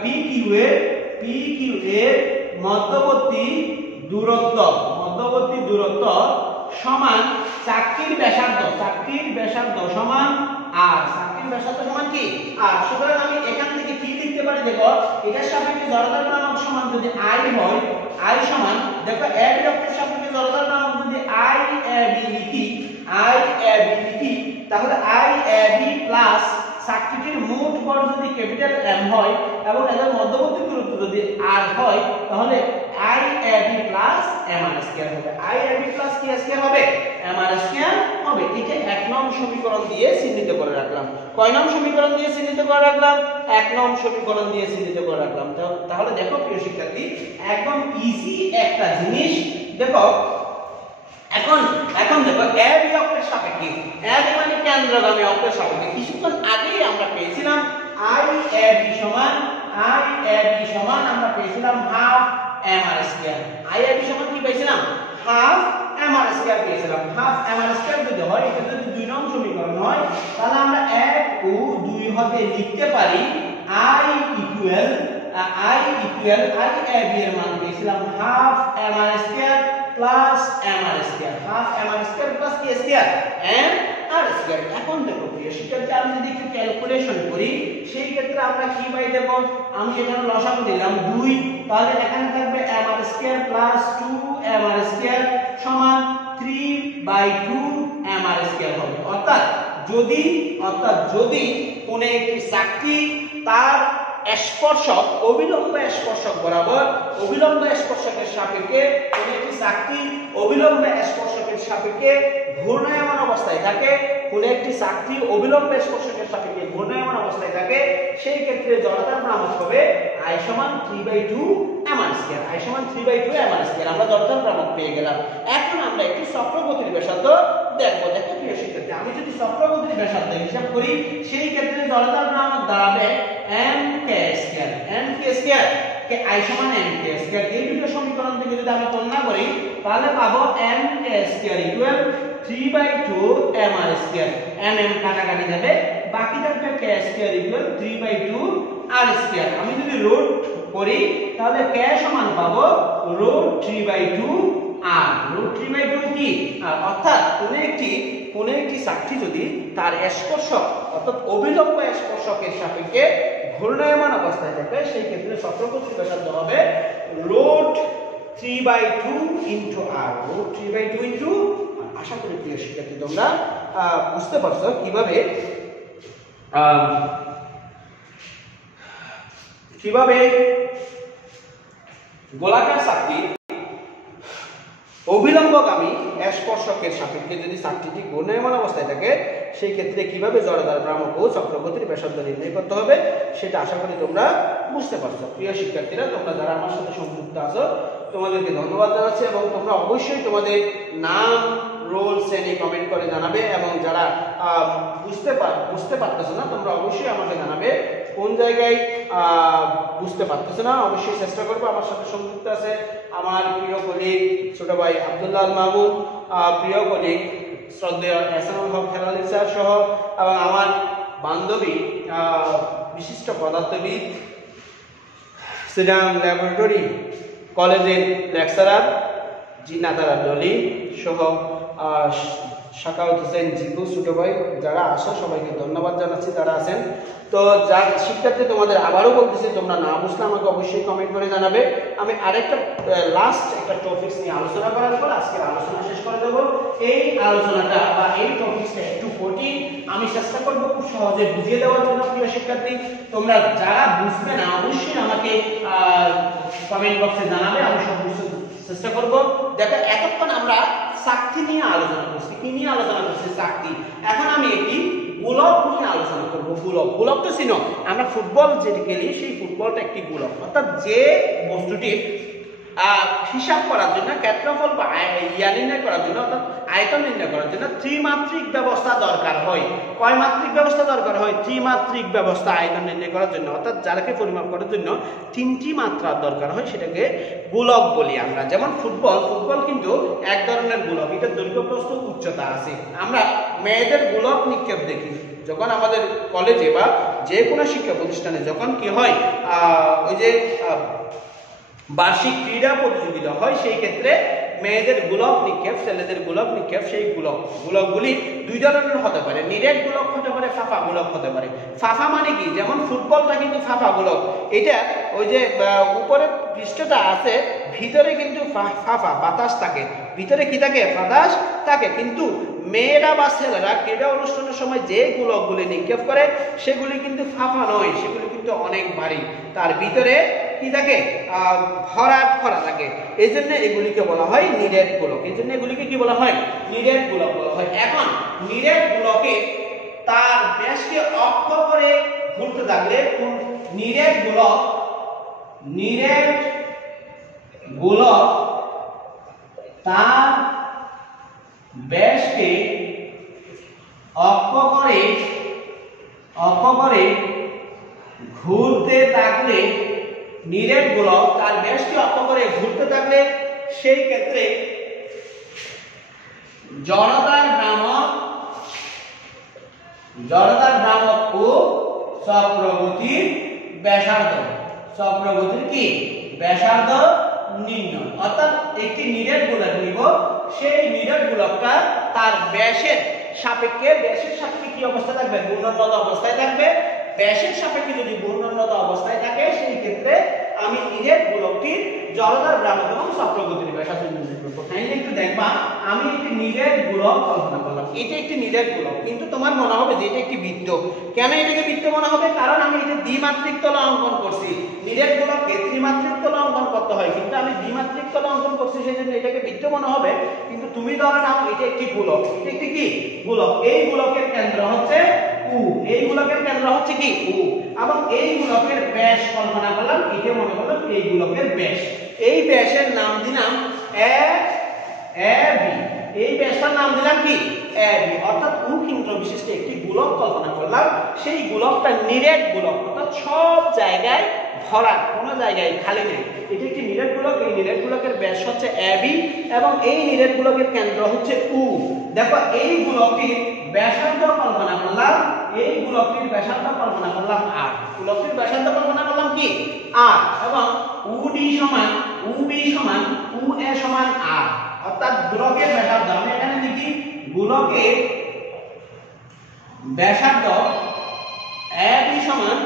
পি কিউ এর মধ্যবর্তী দূরত্ব সমান চাকতির ব্যাসার্ধ সমান আর চাকতির ব্যাসার্ধ সমান কি আর। সুতরাং আমি এখান থেকে কি লিখতে পারি? দেখো এটার সাপেক্ষে জড়তার ভ্রামক সমান যদি আই হয়, আই সমান দেখো এবি অক্ষের সাপেক্ষে জড়তার ভ্রামক যদি আই এবি লিখি তাহলে আই এবি প্লাস চাকতিটির মোট ভর যদি ক্যাপিটাল এম হয় এবং এদের মধ্যবর্তী দূরত্ব যদি আর হয়, তাহলে I AB plus M R square হবে। আই এবি প্লাস কি স্কয়ার হবে? এম আর স্কয়ার হবে। এটা 1 নং সমীকরণ দিয়ে চিহ্নিত করে রাখলাম। কয় নং সমীকরণ দিয়ে চিহ্নিত করে রাখলাম? 1 নং সমীকরণ দিয়ে চিহ্নিত করে রাখলাম। তাহলে দেখো প্রিয় শিক্ষার্থী, একদম ইজি একটা জিনিস। দেখো এখন দেখো এবি অক্ষের সাপেক্ষে, এবি মানে কেন্দ্রগামী অক্ষের সাপেক্ষে কিছুক্ষণ আগেই আমরা পেয়েছিলাম আই এবি সমান আমরা পেয়েছিলাম half M R square. I AB সমান কি পেয়েছিলাম? হাফ এম আর স্কয়ার পেয়েছিলাম। হাফ এম আর স্কয়ার যদি হয়, এটা যদি 2 নং সমীকরণ হয়, তাহলে আমরা 1 ও 2 হতে লিখতে পারি আই ইকুয়াল আই এবি এর মান পেয়েছিলাম half M R square plus M R square. Half M R square plus কি স্কয়ার? M R square. এখন দেখো প্রিয় শিক্ষার্থী, আমি যদি একটু ক্যালকুলেশন করি, সেই ক্ষেত্রে আমরা কি পাই? দেখো আমি এখানে লসাগু দিলাম 2, তাহলে এখানে থাকবে M R square plus 2 M R square সমান 3/2 এম আর স্কয়ার হবে। অর্থাৎ যদি কোন একটি চাকতি তার স্পর্শক অবিলম্ব স্পর্শক বরাবর অবিলম্ব স্পর্শকের সাপেক্ষে কোন একটি চাকতি অবিলম্ব স্পর্শকের সাপেক্ষে ঘূর্ণায়মান অবস্থায় থাকে, কোন একটি চাকতি অবিলম্ব স্পর্শকের সাপেক্ষে ঘূর্ণায়মান অবস্থায় থাকে, সেই ক্ষেত্রে জড়তার ভ্রামক হবে I সমান 3/2 m r স্কয়ার। I সমান 3/2 m r স্কয়ার। আমরা জড়তার ভ্রামক পেয়ে গেলাম। এখন আমরা একটু চক্রগতির ব্যাসার্ধ দেখব। দেখো প্রিয় শিক্ষার্থী, আমি যদি চক্রগতির ব্যাসার্ধ হিসাব করি, সেই ক্ষেত্রে জড়তার ভ্রামক দাঁড়াবে m k square. m k square K I সমান m k স্কয়ার। এই দুটো সমীকরণ থেকে যদি আমি তুলনা করি তাহলে পাবো m a square equal 3/2 mr square. mm কাটাকাটি যাবে, বাকি থাকবে k square equal 3/2 r square. আমি যদি রুট করি তাহলে k সমান পাবো √3/2 r। √3/2 কি? অর্থাৎ কোন একটি চাকতি যদি তার স্পর্শক অর্থাৎ অভিলম্ব স্পর্শকের সাপেক্ষে ঘূর্ণায়মান অবস্থায় থাকে সেই ক্ষেত্রে চক্রগতির ব্যাসার্ধ হবে √3/2 ইনটু r। √3/2 ইনটু আশা করি প্রিয় শিক্ষার্থী তোমরা বুঝতে পারছো কিভাবে গোলাকার চাকতি অভিলম্বগামী স্পর্শকের সাপেক্ষে যদি চাকতিটি ঘূর্ণায়মান অবস্থায় থাকে সেই ক্ষেত্রে কিভাবে জড়তার ভ্রামক ও চক্রগতির ব্যাসার্ধ নির্ণয় করতে হবে সেটা আশা করি তোমরা বুঝতে পারছো। প্রিয় শিক্ষার্থীরা, তোমরা যারা আমার সাথে সংযুক্ত আছো তোমাদেরকে ধন্যবাদ জানাচ্ছি এবং তোমরা অবশ্যই তোমাদের নাম, রোল, শ্রেণী কমেন্ট করে জানাবে এবং যারা বুঝতে পারতেছো না তোমরা অবশ্যই আমাকে জানাবে কোন জায়গায় বুঝতে পারতেছো না। অবশ্যই চেষ্টা করবো। আমার সাথে সংযুক্ত আছে আমার প্রিয় কলিগ ছোট ভাই আব্দুল্লাহ আল মাহমুদ, প্রিয় কলিগ শ্রদ্ধেয় এহসানুল হক খেলালি স্যার সহ এবং আমার বান্ধবী বিশিষ্ট পদার্থবিদ সিরাম ল্যাবরেটরি কলেজের লেকচারার জিনাতারা ডলি সহ শাকাউত হোসেন জিকু ছোট ভাই, যারা আসো সবাইকে ধন্যবাদ জানাচ্ছি যারা আছেন। তো যা শিক্ষার্থী তোমাদের আবারও বলতেছি তোমরা না বুঝলে আমাকে অবশ্যই কমেন্ট করে জানাবে। আমি আরেকটা লাস্ট একটা টপিকস নিয়ে আলোচনা করার পর আজকের আলোচনা শেষ করে দেব। এই আলোচনাটা বা এই টপিকসটা একটু কঠিন, আমি চেষ্টা করব খুব সহজে বুঝিয়ে দেওয়ার জন্য। প্রিয় শিক্ষার্থী, তোমরা যারা বুঝবে না অবশ্যই আমাকে কমেন্ট বক্সে জানাবে, আমি সব বুঝতে চেষ্টা করব। দেখো এতক্ষণ আমরা চাকতি নিয়ে আলোচনা করছি। কি নিয়ে আলোচনা করছি? চাকতি। এখন আমি একটি গোলক নিয়ে আলোচনা করব। গোলক তো চিনো, আমরা ফুটবল যেটি খেলি সেই ফুটবলটা একটি গোলক, অর্থাৎ যে বস্তুটির হিসাব করার জন্য ক্ষেত্রফল বা নির্ণয় করার জন্য অর্থাৎ আয়তন নির্ণয় করার জন্য ত্রিমাত্রিক ব্যবস্থা দরকার হয়। কয় মাত্রিক ব্যবস্থা দরকার হয়? ত্রিমাত্রিক ব্যবস্থা আয়তন নির্ণয় করার জন্য, অর্থাৎ যাকে পরিমাপ করার জন্য তিনটি মাত্রার দরকার হয়, সেটাকে গোলক বলি আমরা। যেমন ফুটবল কিন্তু এক ধরনের গোলক, এটা দৈর্ঘ্য প্রস্থ উচ্চতা আছে। আমরা মেয়েদের গোলক নিক্ষেপ দেখি যখন আমাদের কলেজে বা যে কোনো শিক্ষা প্রতিষ্ঠানে যখন কি হয় ওই যে বার্ষিক ক্রীড়া প্রতিযোগিতা হয় সেই ক্ষেত্রে মেয়েদের গোলক নিক্ষেপ, ছেলেদের গোলক নিক্ষেপ, সেই গোলকগুলি দুই ধরনের হতে পারে। নিরেট গোলক হতে পারে, ফাঁপা গোলক হতে পারে। ফাঁপা মানে কি? যেমন ফুটবলটা কিন্তু ফাঁপা গোলক, এটা ওই যে উপরের পৃষ্ঠটা আছে ভিতরে কিন্তু ফাঁপা বাতাস থাকে, ভিতরে কি থাকে? বাতাস থাকে। কিন্তু মেয়েরা বা ছেলেরা ক্রীড়া অনুষ্ঠানের সময় যে গোলকগুলি নিক্ষেপ করে সেগুলি কিন্তু ফাঁপা নয়, সেগুলি কিন্তু অনেক ভারী, তার ভিতরে কি থাকে? ভরাট করা থাকে। এই জন্য এগুলিকে বলা হয় নিরেট গোলক। এই জন্য এগুলিকে কি বলা হয়? নিরেট গোলক বলা হয়। এখন নিরেট গোলকে তার ব্যাসকে অক্ষ করে ঘুরতে থাকলে নিরেট গোলক তার ব্যাসকে অক্ষ করে ঘুরতে থাকলে, নিরেট গোলক তার ব্যাসকে অক্ষ করে ঘুরতে থাকলে সেই ক্ষেত্রে জড়তার ভ্রামক ও চক্রগতির কি ব্যাসার্ধ নির্ণয়। অর্থাৎ একটি নিরেট গোলক নিব, সেই নিরেট গোলকটা তার ব্যাসের সাপেক্ষে কি অবস্থা থাকবে? ঘূর্ণনরত অবস্থায় থাকবে। ব্যাসের সাপেক্ষে যদি ঘূর্ণনরত অবস্থায় থাকে সেই ক্ষেত্রে আমি নিরেট গোলকটির জড়তার ভ্রামক এবং চক্রগতির ব্যাসার্ধ নির্ণয় করব। তাইলে একটু দেখবা আমি একটি নিরেট গোলক কল্পনা করলাম, এটা একটি নিরেট গোলক, কিন্তু তোমার মনে হবে যে এটা একটি বৃত্ত। কেন এটাকে বৃত্ত মনে হবে? কারণ আমি এটা দ্বিমাত্রিক তল অঙ্কন করছি। নিরেট গোলককে ত্রিমাত্রিক তল অঙ্কন করতে হয়, কিন্তু আমি দ্বিমাত্রিক তল অঙ্কন করছি সেই জন্য এটাকে বৃত্ত মনে হবে। কিন্তু তুমি ধরে নাও এটা একটি গোলক, এটা একটি কি গোলক, এই গোলকের কেন্দ্র হচ্ছে U, এই গোলকের কেন্দ্র হচ্ছে কি U, এবং এই গোলকের ব্যাস কল্পনা করলাম, এটা মনে করলাম এই গোলকের ব্যাস। এই ব্যাসের নাম দিলাম AB, এই ব্যাসটার নাম দিলাম কি AB, অর্থাৎ U কেন্দ্র বিশিষ্ট একটি গোলক কল্পনা করলাম। সেই গোলকটা নিরেট গোলক, অর্থাৎ সব জায়গায় ভরা, কোনো জায়গায় খালি নেই। এটি একটি নিরেট গোলক। এই নিরেট গোলকের ব্যাস হচ্ছে এবি এবং এই নিরেট গোলকের কেন্দ্র হচ্ছে উ। দেখো এই গোলকটির ব্যাসার্ধ কল্পনা করলাম, এই গোলকটির ব্যাসার্ধ কল্পনা করলাম আর, গোলকটির ব্যাসার্ধ কল্পনা করলাম কি আর, এবং উডি সমান উবি সমান উএ সমান আর, অর্থাৎ গোলকের ব্যাসার্ধ আমি এখানে লিখি গোলকের ব্যাসার্ধ এবি সমান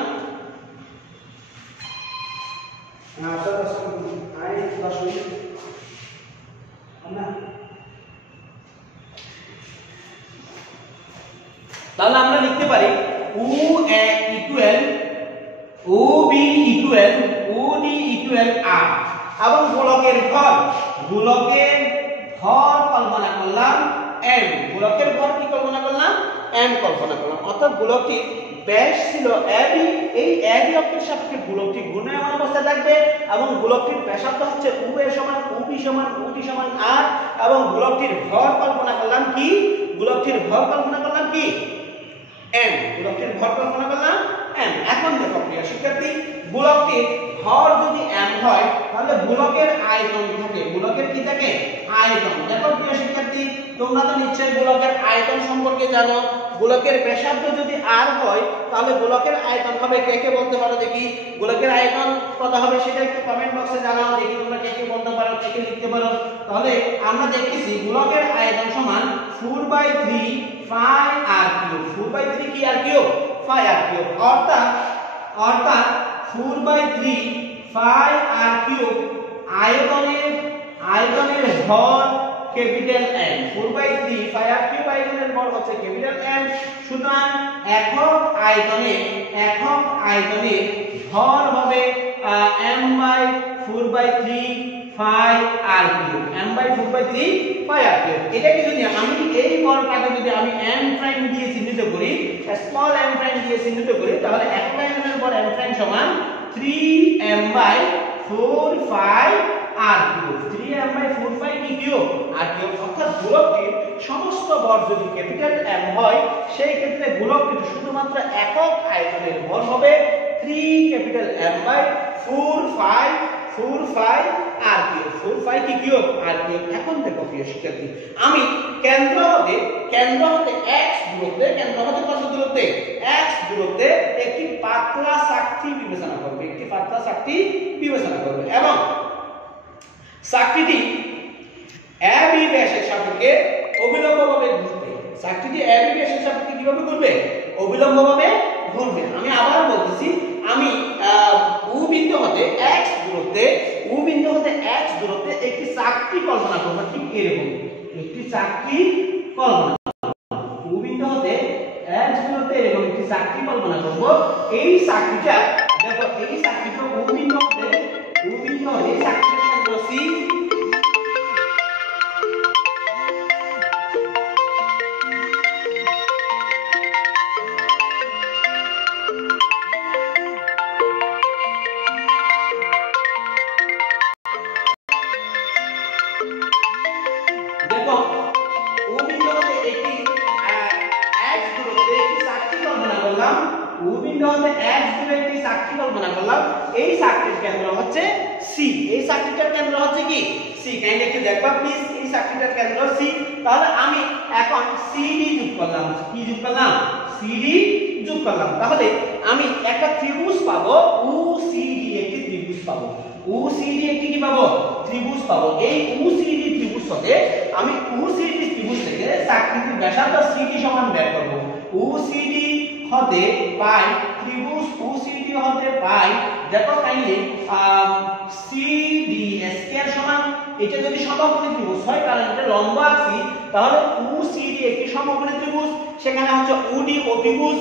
তাহলে আমরা লিখতে পারি উ এ ইকুয়াল উ বি ইকুয়াল উ ডি ইকুয়াল আর, এবং গোলকের ভর কল্পনা করলাম এম, গোলকের ভর কি কল্পনা করলাম এম কল্পনা করলাম, অর্থাৎ গোলকটি ব্যাস ছিল এবি, এই এবি অক্ষের সাপেক্ষে গোলকটি ঘূর্ণায়মান অবস্থায় থাকবে এবং গোলকটির ব্যাসার্ধ হচ্ছে উ এ সমান উবি সমান উডি সমান আর, এবং গোলকটির ভর কল্পনা করলাম কি, গোলকটির ভর কল্পনা করলাম কি এম, গোলকটির ভর কল্পনা করলাম এম। এখন দেখো প্রিয় শিক্ষার্থী, গোলকটির ভর যদি এম হয় তাহলে গোলকের আয়তন থাকে, গোলকের কি থাকে আয়তন। দেখো প্রিয় শিক্ষার্থী, তোমরা তো নিশ্চয়ই গোলকের আয়তন সম্পর্কে জানো, গোলকের ব্যাসার্ধ যদি আর হয় তাহলে গোলকের আয়তন হবে, কে কে বলতে পারো দেখি গোলকের আয়তন কত হবে সেটা একটু কমেন্ট বক্সে জানাও দেখি, তোমরা কে কে বলতে পারো, কে কে লিখতে পারো। তাহলে আমরা দেখতেছি গোলকের আয়তন সমান 4/3 পাই আর কিউব, 4/3 কি আর কিউব পাই আর কিউব, অর্থাৎ 4/3 পাই আর কিউব আয়তনের ভর ক্যাপিটাল এম, 4/3 পাই আর কিউব আয়তনের ভর হচ্ছে ক্যাপিটাল এম। সুতরাং একক আয়তনে ভর হবে m/4/3 পাই আর কিউব, m/4/3 পাই আর কিউব। এটাকে যদি আমি এই ভরটাকে যদি আমি m প্রাইম দিয়ে চিহ্নিত করি, স্মল m প্রাইম দিয়ে চিহ্নিত করি, তাহলে একক আয়তনের ভর m প্রাইম সমান 3m/4 পাই আর কিউব, 3m/4 পাই কি কিউব আর কিউব। অর্থাৎ গোলকটির সমস্ত ভর যদি ক্যাপিটাল M হয় সেই ক্ষেত্রে গোলকটির শুধুমাত্র একক আয়তনের ভর হবে 3M/4 পাই আর কিউব, 4 পাই কি কিউব আর কিউব। এখন দেখো প্রিয় শিক্ষার্থী, আমি কেন্দ্র হতে x দূরত্বে, কেন্দ্র হতে কত দূরত্বে x দূরত্বে একটি পাতলা চাকতি বিবেচনা করব, এবং চাকতিটি এবি ব্যাসের সাপেক্ষে অবিলম্বভাবে ঘুরবে, চাকতিটি এবি ব্যাসের সাপেক্ষে কিভাবে ঘুরবে অবিলম্বভাবে ঘুরবে। আমি আবার বলতেছি, আমি উ বিন্দু হতে x দূরত্বে একটি চাকতি কল্পনা করব, ঠিক এরকম একটি চাকতি কল্পনা করব, উ বিন্দু হতে x দূরত্বে এরকম একটি চাকতি কল্পনা করব। এই চাকতিটা দেখো, এই চাকতিটা উ বিন্দু হতে এই চাকতির কেন্দ্র C, এই চাকতির কেন্দ্র হচ্ছে C, এই চাকতিটার কেন্দ্র হচ্ছে কি C, কাইন্ডলি একটু দেখবা প্লিজ, এই চাকতিটার কেন্দ্র C। তাহলে আমি এখন CD যোগ করলাম, কি যোগ করলাম CD যোগ করলাম। তাহলে আমি একটা ত্রিভুজ পাবো, OCD একটি ত্রিভুজ পাবো, OCD একটি কি পাবো ত্রিভুজ পাবো। এই OCD ত্রিভুজ হতে আমি OCD ত্রিভুজ থেকে চাকতিটির ব্যাসার্ধ CD সমান বের করব। OCD হতে পাই, ত্রিভুজ OCD হতে পাই, দেখো কাইন্ডলি CD স্কয়ার সমান, এটা যদি সমকোণী ত্রিভুজ হয় কারণ এটা লম্ব আঁকছি, তাহলে OCD একটি সমকোণী ত্রিভুজ, সেখানে হচ্ছে OD অতিভুজ,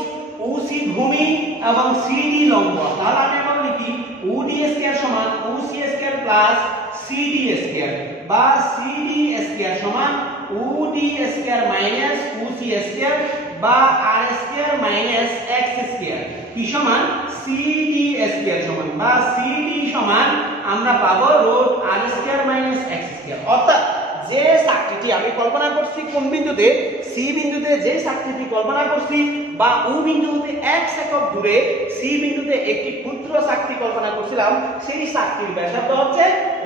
OC ভূমি এবং CD লম্ব। তাহলে আমি এখন লিখি OD স্কয়ার সমান OC square plus CD square, বা CD স্কয়ার সমান OD square minus OC square, বা R square minus X square, কি সমান CD স্কয়ার সমান, বা CD সমান আমরা পাবো root R square minus X square. অর্থাৎ যে চাকতিটি আমি কল্পনা করছি কোন বিন্দুতে C বিন্দুতে, যে চাকতিটি কল্পনা করছি বা ও বিন্দুতে x একক দূরে C বিন্দুতে একটি ক্ষুদ্র চাকতি কল্পনা করছিলাম, সেই চাকতির ব্যাসার্ধ হচ্ছে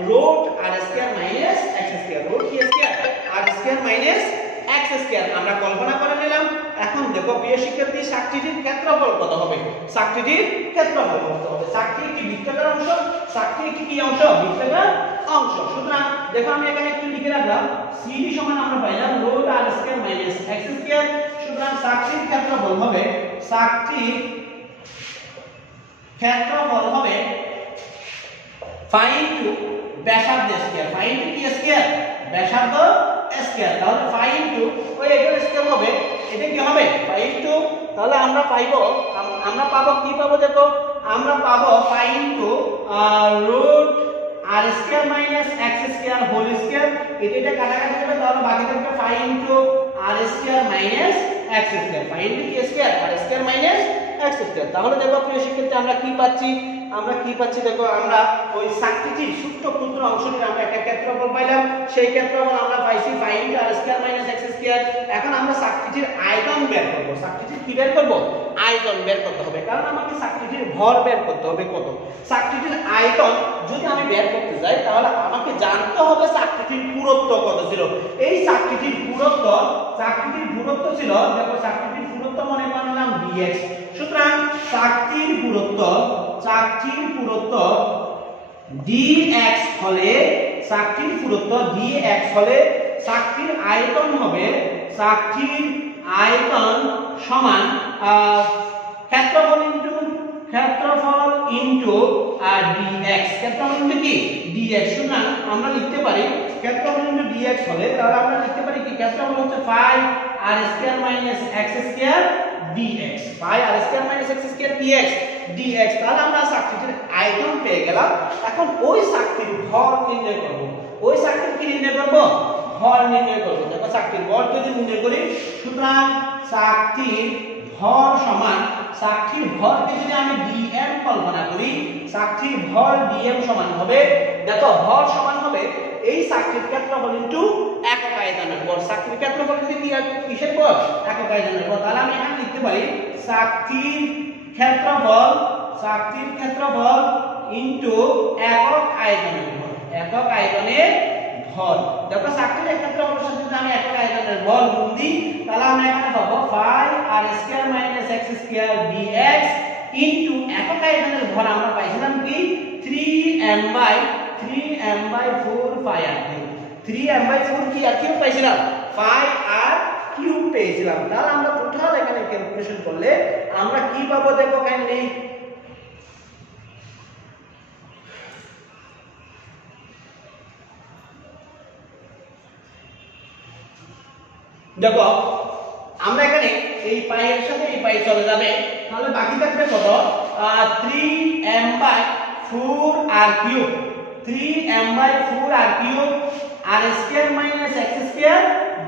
root r square minus x square. Root কি square? R square minus x square আমরা কল্পনা করে নিলাম। এখন দেখো প্রিয় শিক্ষার্থী, চাকতিটির ক্ষেত্রফল কত হবে? চাকতিটির ক্ষেত্রফল কত হবে? চাকতি একটি বৃত্তাকার অংশ, চাকতি একটি কি অংশ? বৃত্তাকার অংশ। সুতরাং দেখো আমি এখানে একটু লিখে রাখলাম, CD সমান আমরা পাইলাম root r square minus x square. সুতরাং চাকতির ক্ষেত্রফল হবে, চাকতির ক্ষেত্রফল হবে পাই ইনটু ব্যাসার্ধ স্কয়ার। পাই ইনটু কি স্কয়ার? ব্যাসার্ধ স্কয়ার। তাহলে পাই ইনটু ওই এটার স্কয়ার হবে, এটা কি হবে? পাই ইনটু, তাহলে আমরা পাবো কি পাবো? দেখো আমরা পাবো pi into root r square minus x square whole square. এটা কাটাকাটি হবে, তাহলে বাকি থাকবে pi into r square minus x square. Pi into কি square? R square minus x square. তাহলে দেখো প্রিয় শিক্ষার্থী আমরা কি পাচ্ছি? দেখো আমরা ওই চাকতিটির সূত্র ক্ষুদ্র অংশটির আমরা একটা ক্ষেত্রফল পাইলাম। সেই ক্ষেত্রফল আমরা পাইছি পাই into r square minus x square. এখন আমরা চাকতিটির আয়তন বের করব। চাকতিটির কি বের করব? আয়তন বের করতে হবে, কারণ আমাকে চাকতিটির ভর বের করতে হবে কত। চাকতিটির আয়তন যদি আমি বের করতে যাই, তাহলে আমাকে জানতে হবে চাকতিটির পুরুত্ব কত ছিল। এই চাকতিটির পুরুত্ব ছিল, দেখো চাকতিটির পুরুত্ব মনে করলাম dx। সুতরাং চাকতির পুরুত্ব dx হলে, চাকতির পুরুত্ব dx হলে চাকতির আয়তন হবে, চাকতির আয়তন সমান ক্ষেত্রফল ইনটু dx। ক্ষেত্রফল ইনটু কি? dx। সুতরাং আমরা লিখতে পারি ক্ষেত্রফল ইনটু dx হলে, তাহলে আমরা লিখতে পারি কি? ক্ষেত্রফল হচ্ছে pi r square minus x square dx। Pi r square minus x square dx। তাহলে আমরা চাকতিটির আয়তন পেয়ে গেলাম। এখন ওই চাকতির ভর নির্ণয় করব। ওই চাকতির কি নির্ণয় করব? ভর নির্ণয় করব। দেখো চাকতির ভর যদি নির্ণয় করি, সুতরাং চাকতির ভর সমান, চাকতির ভরকে যদি আমি dm কল্পনা করি, চাকতির ভর dm সমান হবে, দেখো ভর সমান হবে এই চাকতির ক্ষেত্রফল ইনটু একক আয়তনের ভর। চাকতির ক্ষেত্রফল যদি কি কিসের ভর? একক আয়তনের ভর। তাহলে আমি এখানে লিখতে পারি চাকতির ক্ষেত্রফল ইনটু একক আয়তনের ভর। একক আয়তনের ভর। দেখো চাকতির ক্ষেত্রফলের সাথে যদি আমি একক আয়তনের ভর গুণ দিই, তাহলে আমরা এখানে পাবো pi r square minus x square dx into একক আয়তনের ভর আমরা পাইছিলাম কি? 3m/4 পাই আর কিউব। 3m/4 কি আর কিউব পাইছিলাম? পাই আর কিউব পেয়েছিলাম। তাহলে আমরা টোটাল এখানে ক্যালকুলেশন করলে আমরা কি পাবো? দেখো কাইন্ডলি, দেখো আমরা এখানে এই পাই এর সাথে এই পাই চলে যাবে, তাহলে বাকি থাকবে কত? 3m/4 r cube. 3m/4 r cube r square minus x square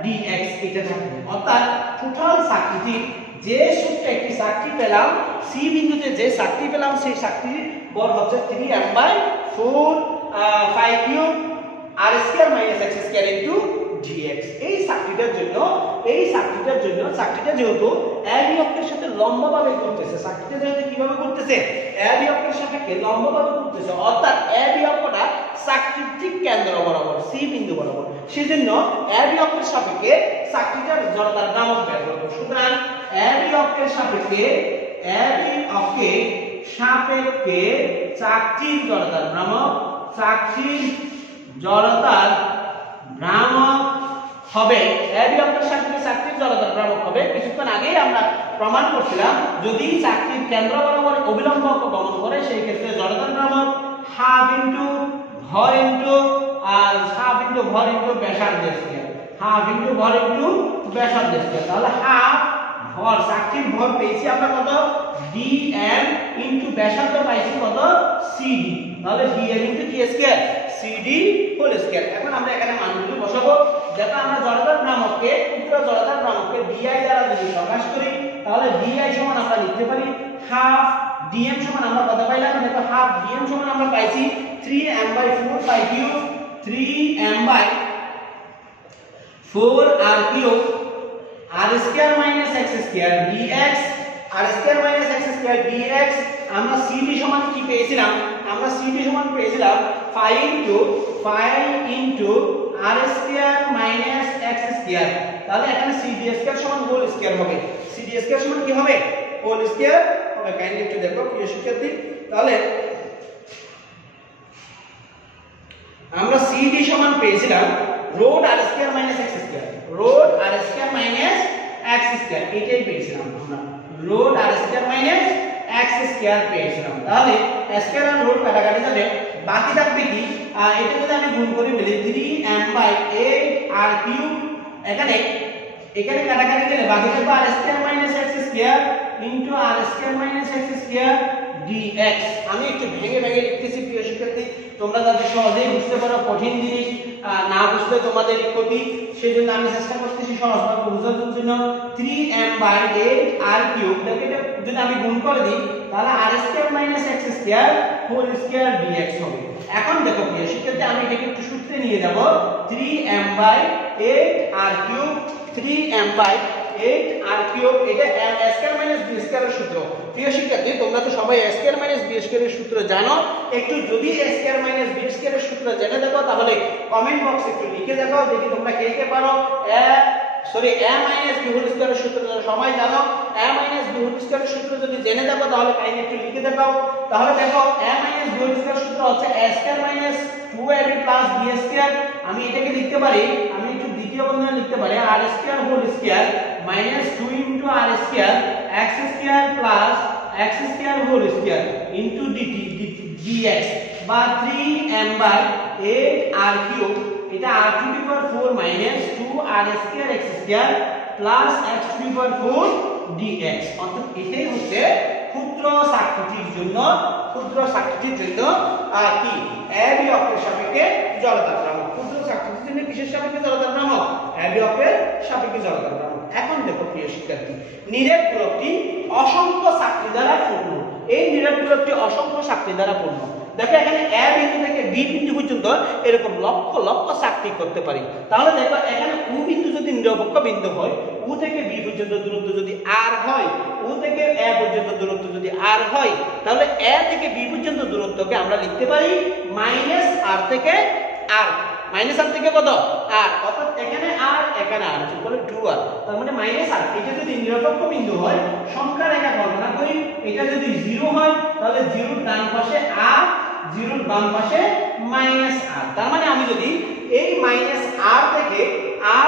dx এটা থাকবে। অর্থাৎ টোটাল চাকতিটির যে সূত্রে একটি চাকতি পেলাম, সি বিন্দুতে যে চাকতি পেলাম, সেই চাকতির ভর হচ্ছে 3m/4 pi cube r square minus x square into dx। এই চাকতিটার জন্য চাকতিটা যেহেতু ab অক্ষের সাথে লম্বভাবে ঘুরতেছে, চাকতিটা যেহেতু কিভাবে ঘুরতেছে? ab অক্ষের সাপেক্ষে লম্বভাবে ঘুরতেছে, অর্থাৎ ab অক্ষটা চাকতির ঠিক কেন্দ্র বরাবর, সি বিন্দু বরাবর। সেজন্য ab অক্ষের সাপেক্ষে চাকতিটার জড়তার ভ্রামক বের করব। সুতরাং ab অক্ষের সাপেক্ষে চাকতির জড়তার ভ্রামক হবে, ab অক্ষের সাপেক্ষে চাকতির জড়তার ভ্রামক হবে। কিছুক্ষণ আগেই আমরা প্রমাণ করছিলাম, যদি চাকতির কেন্দ্র বরাবর অবিলম্ব অক্ষ গমন করে, সেই ক্ষেত্রে জড়তার ভ্রামক হাফ ইনটু ভর ইনটু ব্যাসার্ধ স্কয়ার। তাহলে হাফ ভর, চাকতির ভর পেয়েছি আমরা কত? dm ইনটু ব্যাসার্ধ পাইছি কত? cd। তাহলে dm ইনটু কি স্কয়ার? cd whole square. এখন আমরা এখানে মানগুলো বসাবো। দেখো আমরা জড়তার ভ্রামককে, পুরো জড়তার ভ্রামককে di দ্বারা যদি প্রকাশ করি, তাহলে di সমান আমরা লিখতে পারি হাফ dm সমান আমরা কত পাইলাম? দেখো হাফ dm সমান আমরা পাইছি 3m/4 pi cube, 3m/4 r cube r square minus x square dx, r square minus x square dx। আমরা cd সমান কি পেয়েছিলাম? আমরা cd সমান পেয়েছিলাম 5 r square minus x square, তাহলে এখানে cd স্কয়ার সমান হোল স্কয়ার হবে। cd স্কয়ার সমান কি হবে? হোল স্কয়ার হবে। কাইন্ডলি একটু দেখো প্রিয় শিক্ষার্থী, তাহলে আমরা cd সমান পেয়েছিলাম road r square minus x square, road r square minus x square, এটাই পেয়েছিলাম আমরা, road r square minus x square পেয়েছিলাম। তাহলে স্কয়ার আর রোড কাটাকাটি যাবে, বাকি থাকবে কি? এটা যদি আমি গুণ করে ফেলি 3m/8r3, এখানে কাটাকাটি গেলে বাকি থাকবে r square minus x square into r square minus x square dx। আমি একটু ভেঙে ভেঙে লিখতেছি প্রিয় শিক্ষার্থী, তোমরা যাতে সহজেই বুঝতে পারো, কঠিন জিনিস না বুঝলে তোমাদের ক্ষতি, সেজন্য আমি চেষ্টা করতেছি সহজভাবে বোঝানোর জন্য। 3m/8r3 এটা যদি আমি গুণ করে দিই তাহলে r square minus x square whole square dx হবে। এখন দেখো প্রিয় শিক্ষার্থী, আমি এটাকে একটু সূত্রে নিয়ে যাব। 3m/8r3, 3m/8r3 এটা a স্কয়ার মাইনাস b স্কয়ারের সূত্র। প্রিয় শিক্ষার্থী, তোমরা তো সবাই a স্কয়ার মাইনাস b স্কয়ারের সূত্র জানো, একটু যদি a স্কয়ার মাইনাস b স্কয়ারের সূত্র জেনে দেখো তাহলে কমেন্ট বক্সে একটু লিখে দেখাও, দেখি তোমরা কে কে পারো। a মাইনাস b হোল স্কয়ারের সূত্র সবাই জানো, a মাইনাস b হোল স্কয়ারের সূত্র যদি জেনে দেখো তাহলে কাইন্ডলি একটু লিখে দেখাও। তাহলে দেখো a মাইনাস b হোল স্কয়ারের সূত্র হচ্ছে a square minus 2ab plus b square. আমি এটাকে লিখতে পারি, আমি একটু দ্বিতীয় বন্ধনে লিখতে পারি r square whole square minus 2 into r square x square plus x square whole square into dx বা 3m/8r3, এটা r to the power 4 minus 2r square x square plus x to the power 4 dx। অর্থাৎ এটাই হচ্ছে ক্ষুদ্র চাকতির জন্য কি ab অক্ষের সাপেক্ষে জড়তার ভ্রামক। ক্ষুদ্র চাকতির জন্য কিসের সাপেক্ষে জড়তার ভ্রামক? ab অক্ষের সাপেক্ষে জড়তার ভ্রামক। এখন দেখো প্রিয় শিক্ষার্থী, নিরেট গোলকটি অসংখ্য চাকতি দ্বারা পূর্ণ। এই নিরেট গোলকটি অসংখ্য চাকতি দ্বারা পূর্ণ। দেখো এখানে a বিন্দু থেকে b বিন্দু পর্যন্ত এরকম লক্ষ লক্ষ চাকতি করতে পারি। তাহলে দেখো এখানে u বিন্দু যদি নিরপেক্ষ বিন্দু হয়, u থেকে b পর্যন্ত দূরত্ব যদি r হয়, u থেকে a পর্যন্ত দূরত্ব যদি r হয়, তাহলে a থেকে b পর্যন্ত দূরত্বকে আমরা লিখতে পারি মাইনাস r থেকে r, মাইনাস r থেকে কত? r, অর্থাৎ এখানে r এখানে r বলে 2r, তার মানে মাইনাস r। এটা যদি নিরপেক্ষ বিন্দু হয়, সংখ্যা রেখা কল্পনা করি, এটা যদি 0 হয় তাহলে 0 এর ডান পাশে r, 0 এর বাম পাশে মাইনাস r। তার মানে আমি যদি এই মাইনাস r থেকে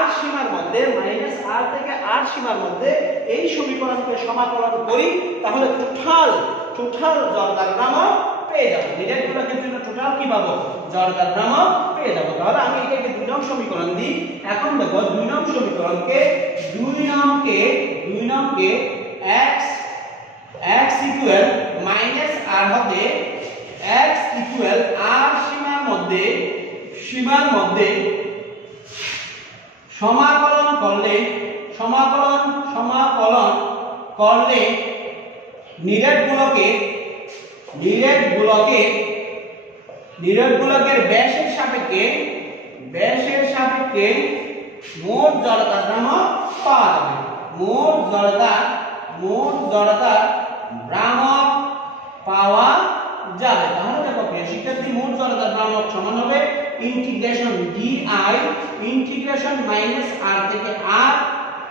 r সীমার মধ্যে, মাইনাস r থেকে r সীমার মধ্যে এই সমীকরণকে সমাকলন করি তাহলে টোটাল জড়তার ভ্রামক পেয়ে যাব। নিরেট গোলকের জন্য টোটাল কি পাবো? জড়তার ভ্রামক পেয়ে যাব। তাহলে আমি এটাকে 2 নং সমীকরণ দিই। এখন দেখো 2 নং সমীকরণকে 2 নংকে x ইকুয়াল মাইনাস r হবে, x ইকুয়াল r সীমার মধ্যে সমাকলন করলে নিরেট গোলকের ব্যাসের সাপেক্ষে মোট জড়তার ভ্রামক পাওয়া যাবে। মোট জড়তার ভ্রামক পাওয়া যাবে। তাহলে দেখো প্রিয় শিক্ষার্থী, মোট জড়তার ভ্রামক সমান হবে integration di integration minus r থেকে r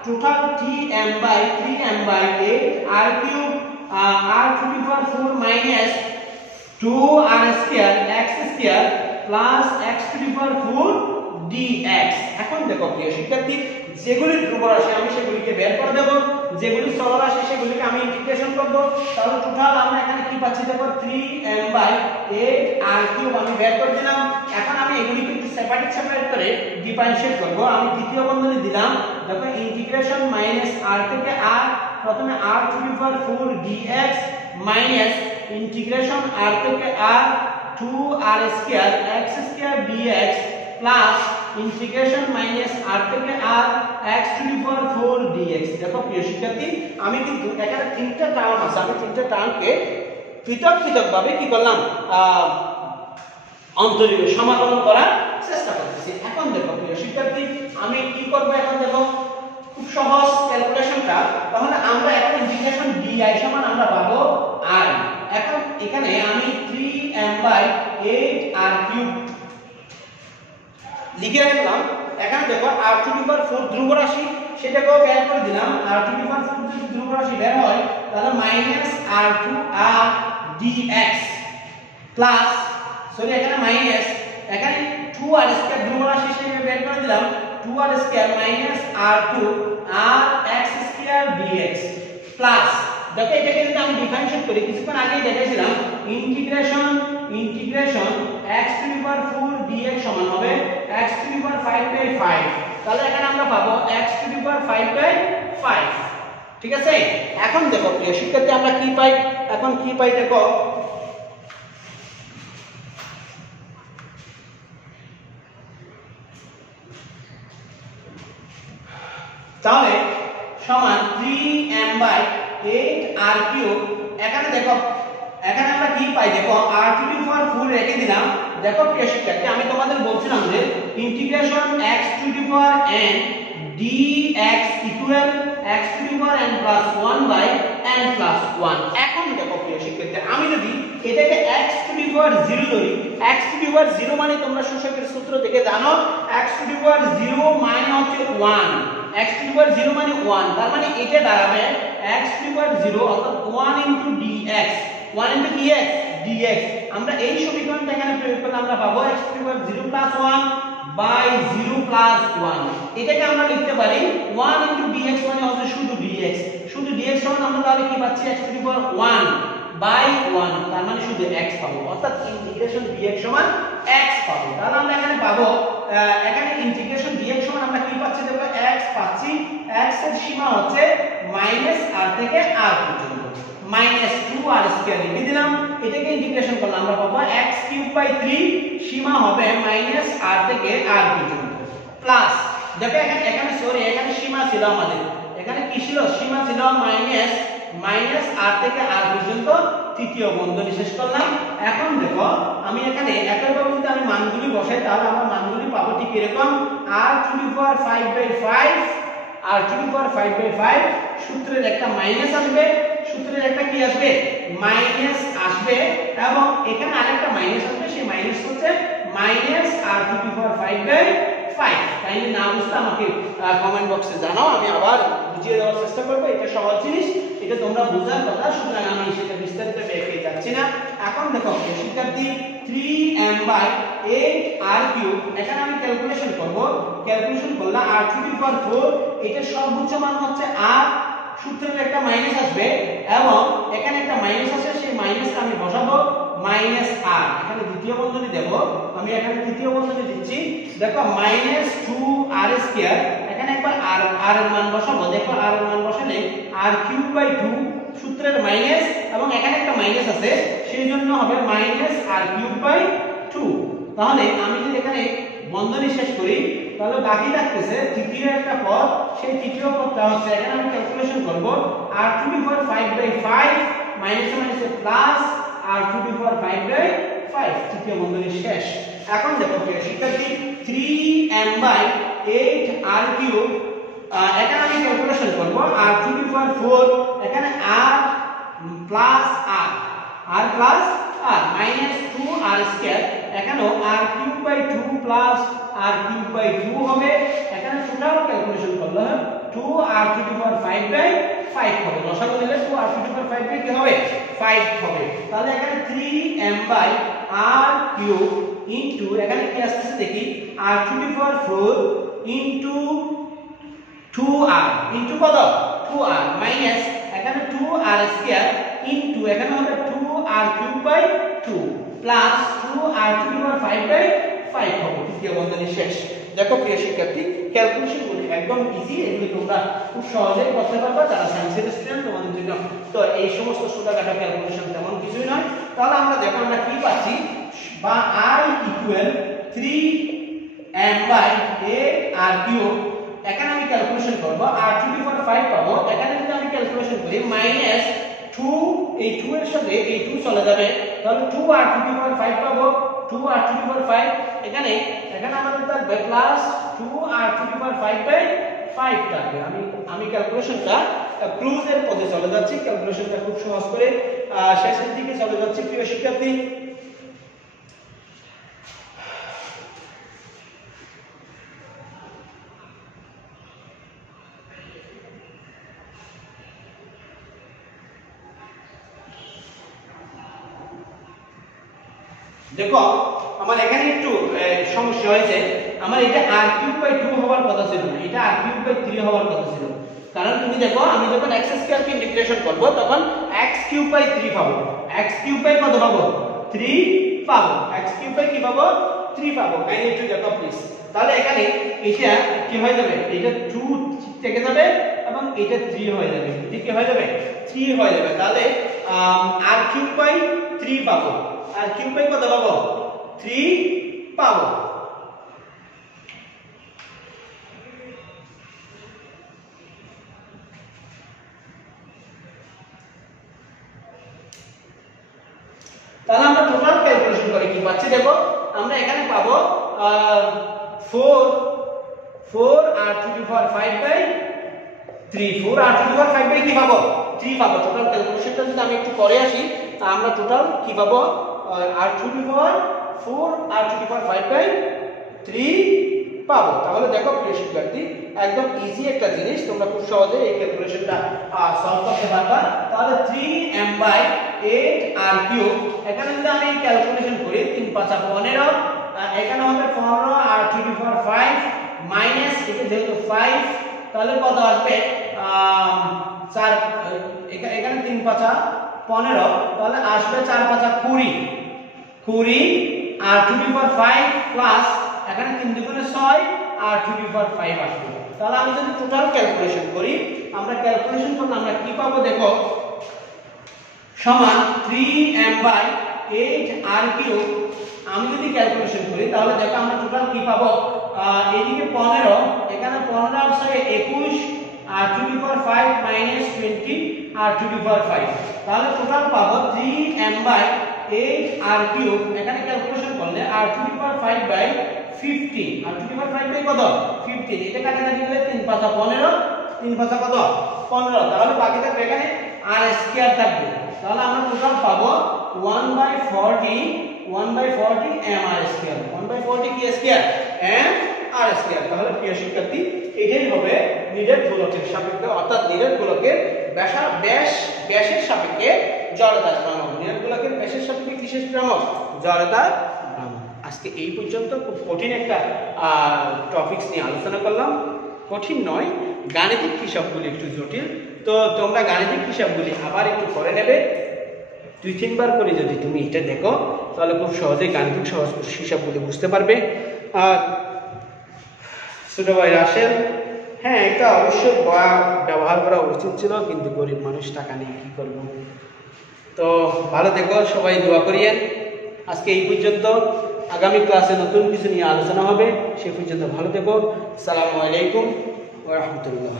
total tm/3m/8r3 r to the power 4 minus 2r square x square plus x to the power 4 dx। এখন দেখো প্রিয় শিক্ষার্থী, যেগুলি ধ্রুব রাশি আমি সেগুলিকে বের করে দেব, যেগুলি চলরাশি সেগুলিকে আমি ইন্টিগ্রেশন করব। তাহলে টোটাল আমরা এখানে কি পাচ্ছি দেখো 3m/8r3 আমি বের করে দিলাম। এখন আমি এগুলিকে একটু সেপারেট করে ডিফারেন্সিয়েট করব। আমি দ্বিতীয় বন্ধনী দিলাম, দেখো ইন্টিগ্রেশন মাইনাস r থেকে r, প্রথমে r to the power 4 dx minus integration r থেকে r 2r square x square dx plus integration minus r থেকে r x to the power 4 dx। দেখো প্রিয় শিক্ষার্থী, আমি কিন্তু এখানে তিনটা টার্ম আছে, আমি তিনটা টার্মকে পৃথক ভাবে কি করলাম, অন্তরীণ সমাকলন করার চেষ্টা করতেছি। এখন দেখো প্রিয় শিক্ষার্থী, আমি কি করব, এখন দেখো খুব সহজ ক্যালকুলেশনটা। তাহলে আমরা এখন ইন্টিগ্রেশন di সমান আমরা পাবো r এখন এখানে আমি 3m/8r³ লিখে রাখলাম। এখানে দেখো r⁴ ধ্রুব রাশি, সেটাকেও বের করে দিলাম। r⁴ যদি ধ্রুব রাশি বের হয় তাহলে -r2r dx প্লাস সরি এখানে মাইনাস, এখানে 2r² ধ্রুব রাশি হিসেবে বের করে দিলাম। 2r² -r2 rx² dx plus দেখো এটাকে যদি আমি ডিফারেন্সিয়েট করি, কিছুক্ষণ আগেই দেখাইছিলাম ইন্টিগ্রেশন x⁴ dx সমান হবে x⁵/5। তাহলে এখানে আমরা পাবো x⁵5/5। ঠিক আছে, এখন দেখো প্রিয় শিক্ষার্থী আমরা কি পাই, এখন কি পাই দেখো, তাহলে সমান 3m/8r³। এখানে দেখো এখানে আমরা কি পাই দেখো r⁴ রেখে দিলাম। দেখো প্রিয় শিক্ষার্থী আমি তোমাদের বলছিলাম যে integration x⁴n dx equal x⁴n plus 1/n+1। এখন দেখো প্রিয় শিক্ষার্থী আমি যদি এটাকে x⁴0 ধরি, x⁴0 মানে তোমরা সূচকের সূত্র থেকে জানো x⁴0 মানে হচ্ছে 1, x⁴0 মানে 1, তার মানে এটা দাঁড়াবে x⁴0 অর্থাৎ 1 * dx, 1 * dx। আমরা এই সমীকরণটা এখানে প্রয়োগ করলে আমরা পাবো x⁴0 + 1/0 + 1। এটাকে আমরা লিখতে পারি 1 * dx মানে হচ্ছে শুধু dx, শুধু dx সমান আমরা তাহলে কি পাচ্ছি x⁴1/1, তার মানে শুধু x পাবো, অর্থাৎ ইন্টিগ্রেশন dx সমান x পাবো। তাহলে আমরা এখানে পাবো এখানে ইন্টিগ্রেশন dx সমান আমরা কি পাচ্ছি দেখো x পাচ্ছি, x এর সীমা হচ্ছে -r থেকে r পর্যন্ত, -2r² লিখে দিলাম। এটাকে ইন্টিগ্রেশন করলে আমরা পাবো x³/3 সীমা হবে -r থেকে r পর্যন্ত প্লাস দেখো এখানে সরি এখানে সীমা ছিল আমাদের, এখানে কি ছিল, সীমা ছিল -r থেকে r পর্যন্ত, তৃতীয় বন্ধনী শেষ করলাম। এখন দেখো আমি এখানে একইভাবে যদি আমি মানগুলি বসাই তাহলে আমরা মানগুলি পাবো ঠিক এরকম r⁵5/5 সূত্রের একটা মাইনাস আসবে, সূত্রের একটা কি আসবে মাইনাস আসবে, এবং এখানে আরেকটা মাইনাস আসবে, সেই মাইনাস হচ্ছে -r⁵5/5। কাইন্ডলি না বুঝতে আমাকে কমেন্ট বক্সে জানাও, আমি আবার বুঝিয়ে দেওয়ার চেষ্টা করব। এটা সহজ জিনিস, এটা তোমরা বোঝার কথা, সুতরাং আমি সেটা বিস্তারিত ব্যাখ্যায় যাচ্ছি না। এখন দেখো শিক্ষার্থী 3m/8r³ এখানে আমি ক্যালকুলেশন করব, ক্যালকুলেশন করলে r⁴ এটা সর্বোচ্চ মান হচ্ছে r, সূত্রের একটা মাইনাস আসবে এবং এখানে একটা মাইনাস আছে, সেই মাইনাসটা আমি বসাবো -r, এখানে দ্বিতীয় বন্ধনী দেব, আমি এখানে তৃতীয় বন্ধনী দিচ্ছি। দেখো -2r², এখানে একবার r এর মান বসাবো, দেখো r এর মান বসালে r³/2 সূত্রের মাইনাস এবং এখানে একটা মাইনাস আছে, সেই জন্য হবে -r³/2। তাহলে আমি যদি এখানে বন্ধনী শেষ করি তাহলে বাকি থাকতেছে তৃতীয় একটা পদ, সেই তৃতীয় পদটা হচ্ছে এখানে আমি ক্যালকুলেশন করব r⁵5/5 মাইনাস মাইনাসে প্লাস r⁵5/5, তৃতীয় বন্ধনী শেষ। এখন দেখো প্রিয় শিক্ষার্থী 3m/8r³ এখানে আমি ক্যালকুলেশন করব r⁴ এখানে r plus r plus r -2r², এখানে r³/2 প্লাস r³/2 হবে, এখানে টোটাল ক্যালকুলেশন করলে 2r⁵5/5 হবে, লসাগু নিলে 2r⁵5 কি হবে 5 হবে। তাহলে এখানে 3m/r³ ইনটু এখানে কি আসছে দেখি r⁴ ইনটু 2r ইনটু কত 2r মাইনাস এখানে 2r² ইনটু এখানে হবে 2r³/2 প্লাস 2r⁵5/5 হবে, তৃতীয় বন্ধনী শেষ। দেখো প্রিয় শিক্ষার্থী ক্যালকুলেশন গুলো একদম ইজি, এগুলো তোমরা খুব সহজেই করতে পারবে যারা সায়েন্সের স্টুডেন্ট, তোমাদের জন্য তো এই সমস্ত ছোটখাটো ক্যালকুলেশন তেমন কিছুই নয়। তাহলে আমরা দেখো আমরা কি পাচ্ছি, বা i = 3m/8r³, এখানে আমি ক্যালকুলেশন করব r⁵5 পাবো, এখানে যদি আমি ক্যালকুলেশন করি -2, এই 2 এর সাথে এই 2 চলে যাবে, তাহলে 2r⁵5 পাবো, 2r⁵5 এখানে আমাদের থাকবে প্লাস 2r⁵5/5 থাকবে। আমি ক্যালকুলেশনটা ক্লুজের পথে চলে যাচ্ছি, ক্যালকুলেশনটা খুব সহজ করে শেষের দিকে চলে যাচ্ছি প্রিয় শিক্ষার্থী। দেখো আমার এখানে একটু সমস্যা হয়েছে, আমার এটা r³/2 হওয়ার কথা ছিল না, এটা r³/3 হওয়ার কথা ছিল। কারণ তুমি দেখো আমি যখন x² কে ইন্টিগ্রেশন করব তখন x³/3 পাবো, x³ কত পাবো 3 পাবো, x³ কি পাবো 3 পাবো। কাইন্ডলি একটু দেখো প্লিজ। তাহলে এখানে এটা কি হয়ে যাবে, এটা 2 থেকে যাবে এবং এটা 3 হয়ে যাবে, এটা কি হয়ে যাবে 3 হয়ে যাবে। তাহলে r³/3 পাবো, r³ কত পাবো 3 পাবো। তাহলে আমরা টোটাল ক্যালকুলেশন করে কি পাচ্ছি দেখো, আমরা এখানে পাবো 4r⁵/3, 4r⁵ কি পাবো 3 পাবো। টোটাল ক্যালকুলেশনটা যদি আমি একটু করে আসি, আমরা টোটাল কি পাবো r⁵/4r⁵5/3 পাবো। তাহলে দেখো প্রিয় শিক্ষার্থী একদম ইজি একটা জিনিস, তোমরা খুব সহজে এই ক্যালকুলেশনটা সলভ করতে পারবা। তাহলে 3m/8r³ এখানে যদি আমি ক্যালকুলেশন করি 3 × 5 = 15, এখানে হবে 15r⁵5 মাইনাস এটা যেহেতু 5 তাহলে কত আসবে 4, এখানে 3 × 5 = 15, তাহলে আসবে 4 × 5 = 20 r⁵5 প্লাস এখানে 3 × 2 = 6 r⁵5 আসবে। তাহলে আমি যদি টোটাল ক্যালকুলেশন করি, আমরা ক্যালকুলেশন করলে আমরা কি পাবো দেখো, সমান 3m/8r³ আমি যদি ক্যালকুলেশন করি তাহলে দেখো আমরা টোটাল কি পাবো, এদিকে 15, এখানে 15 আর 6 21 r⁵5 মাইনাস 20 r⁵5, তাহলে টোটাল পাবো 3m/8r³। এখানে ক্যালকুলেশন করলে r⁵5/15, r⁵5 কত 15, এটা কাটাকাটি করলে 3 × 5 = 15, 3 × 5 কত 15, তাহলে বাকি থাকবে এখানে r² থাকবে। তাহলে আমরা টোটাল পাবো 1/40 mr², 1/40 কি স্কয়ার mr²। তাহলে প্রিয় শিক্ষার্থী এটাই হবে নিডেড গোলকের সাপেক্ষে, অর্থাৎ নিডেড গোলকের ব্যাসের সাপেক্ষে জড়তার ভ্রামক, নিডেড গোলকের ব্যাসের সাপেক্ষে কিসের ভ্রামক, জড়তার ভ্রামক। আজকে এই পর্যন্ত খুব কঠিন একটা টপিকস নিয়ে আলোচনা করলাম, কঠিন নয়, গাণিতিক হিসাবগুলি একটু জটিল, তো তোমরা গাণিতিক হিসাবগুলি আবার একটু করে নেবে, 2-3 বার করে যদি তুমি এটা দেখো তাহলে খুব সহজেই গাণিতিক হিসাবগুলি বুঝতে পারবে। আর ছোট ভাই রাসেল, হ্যাঁ এটা অবশ্যই ব্যবহার করা উচিত ছিল, কিন্তু গরিব মানুষ টাকা নেই, কি করব। তো ভালো থেকো সবাই, দোয়া করিয়েন। আজকে এই পর্যন্ত, আগামী ক্লাসে নতুন কিছু নিয়ে আলোচনা হবে, সে পর্যন্ত ভালো থেকো। আসসালামু আলাইকুম ওয়া রাহমাতুল্লাহ।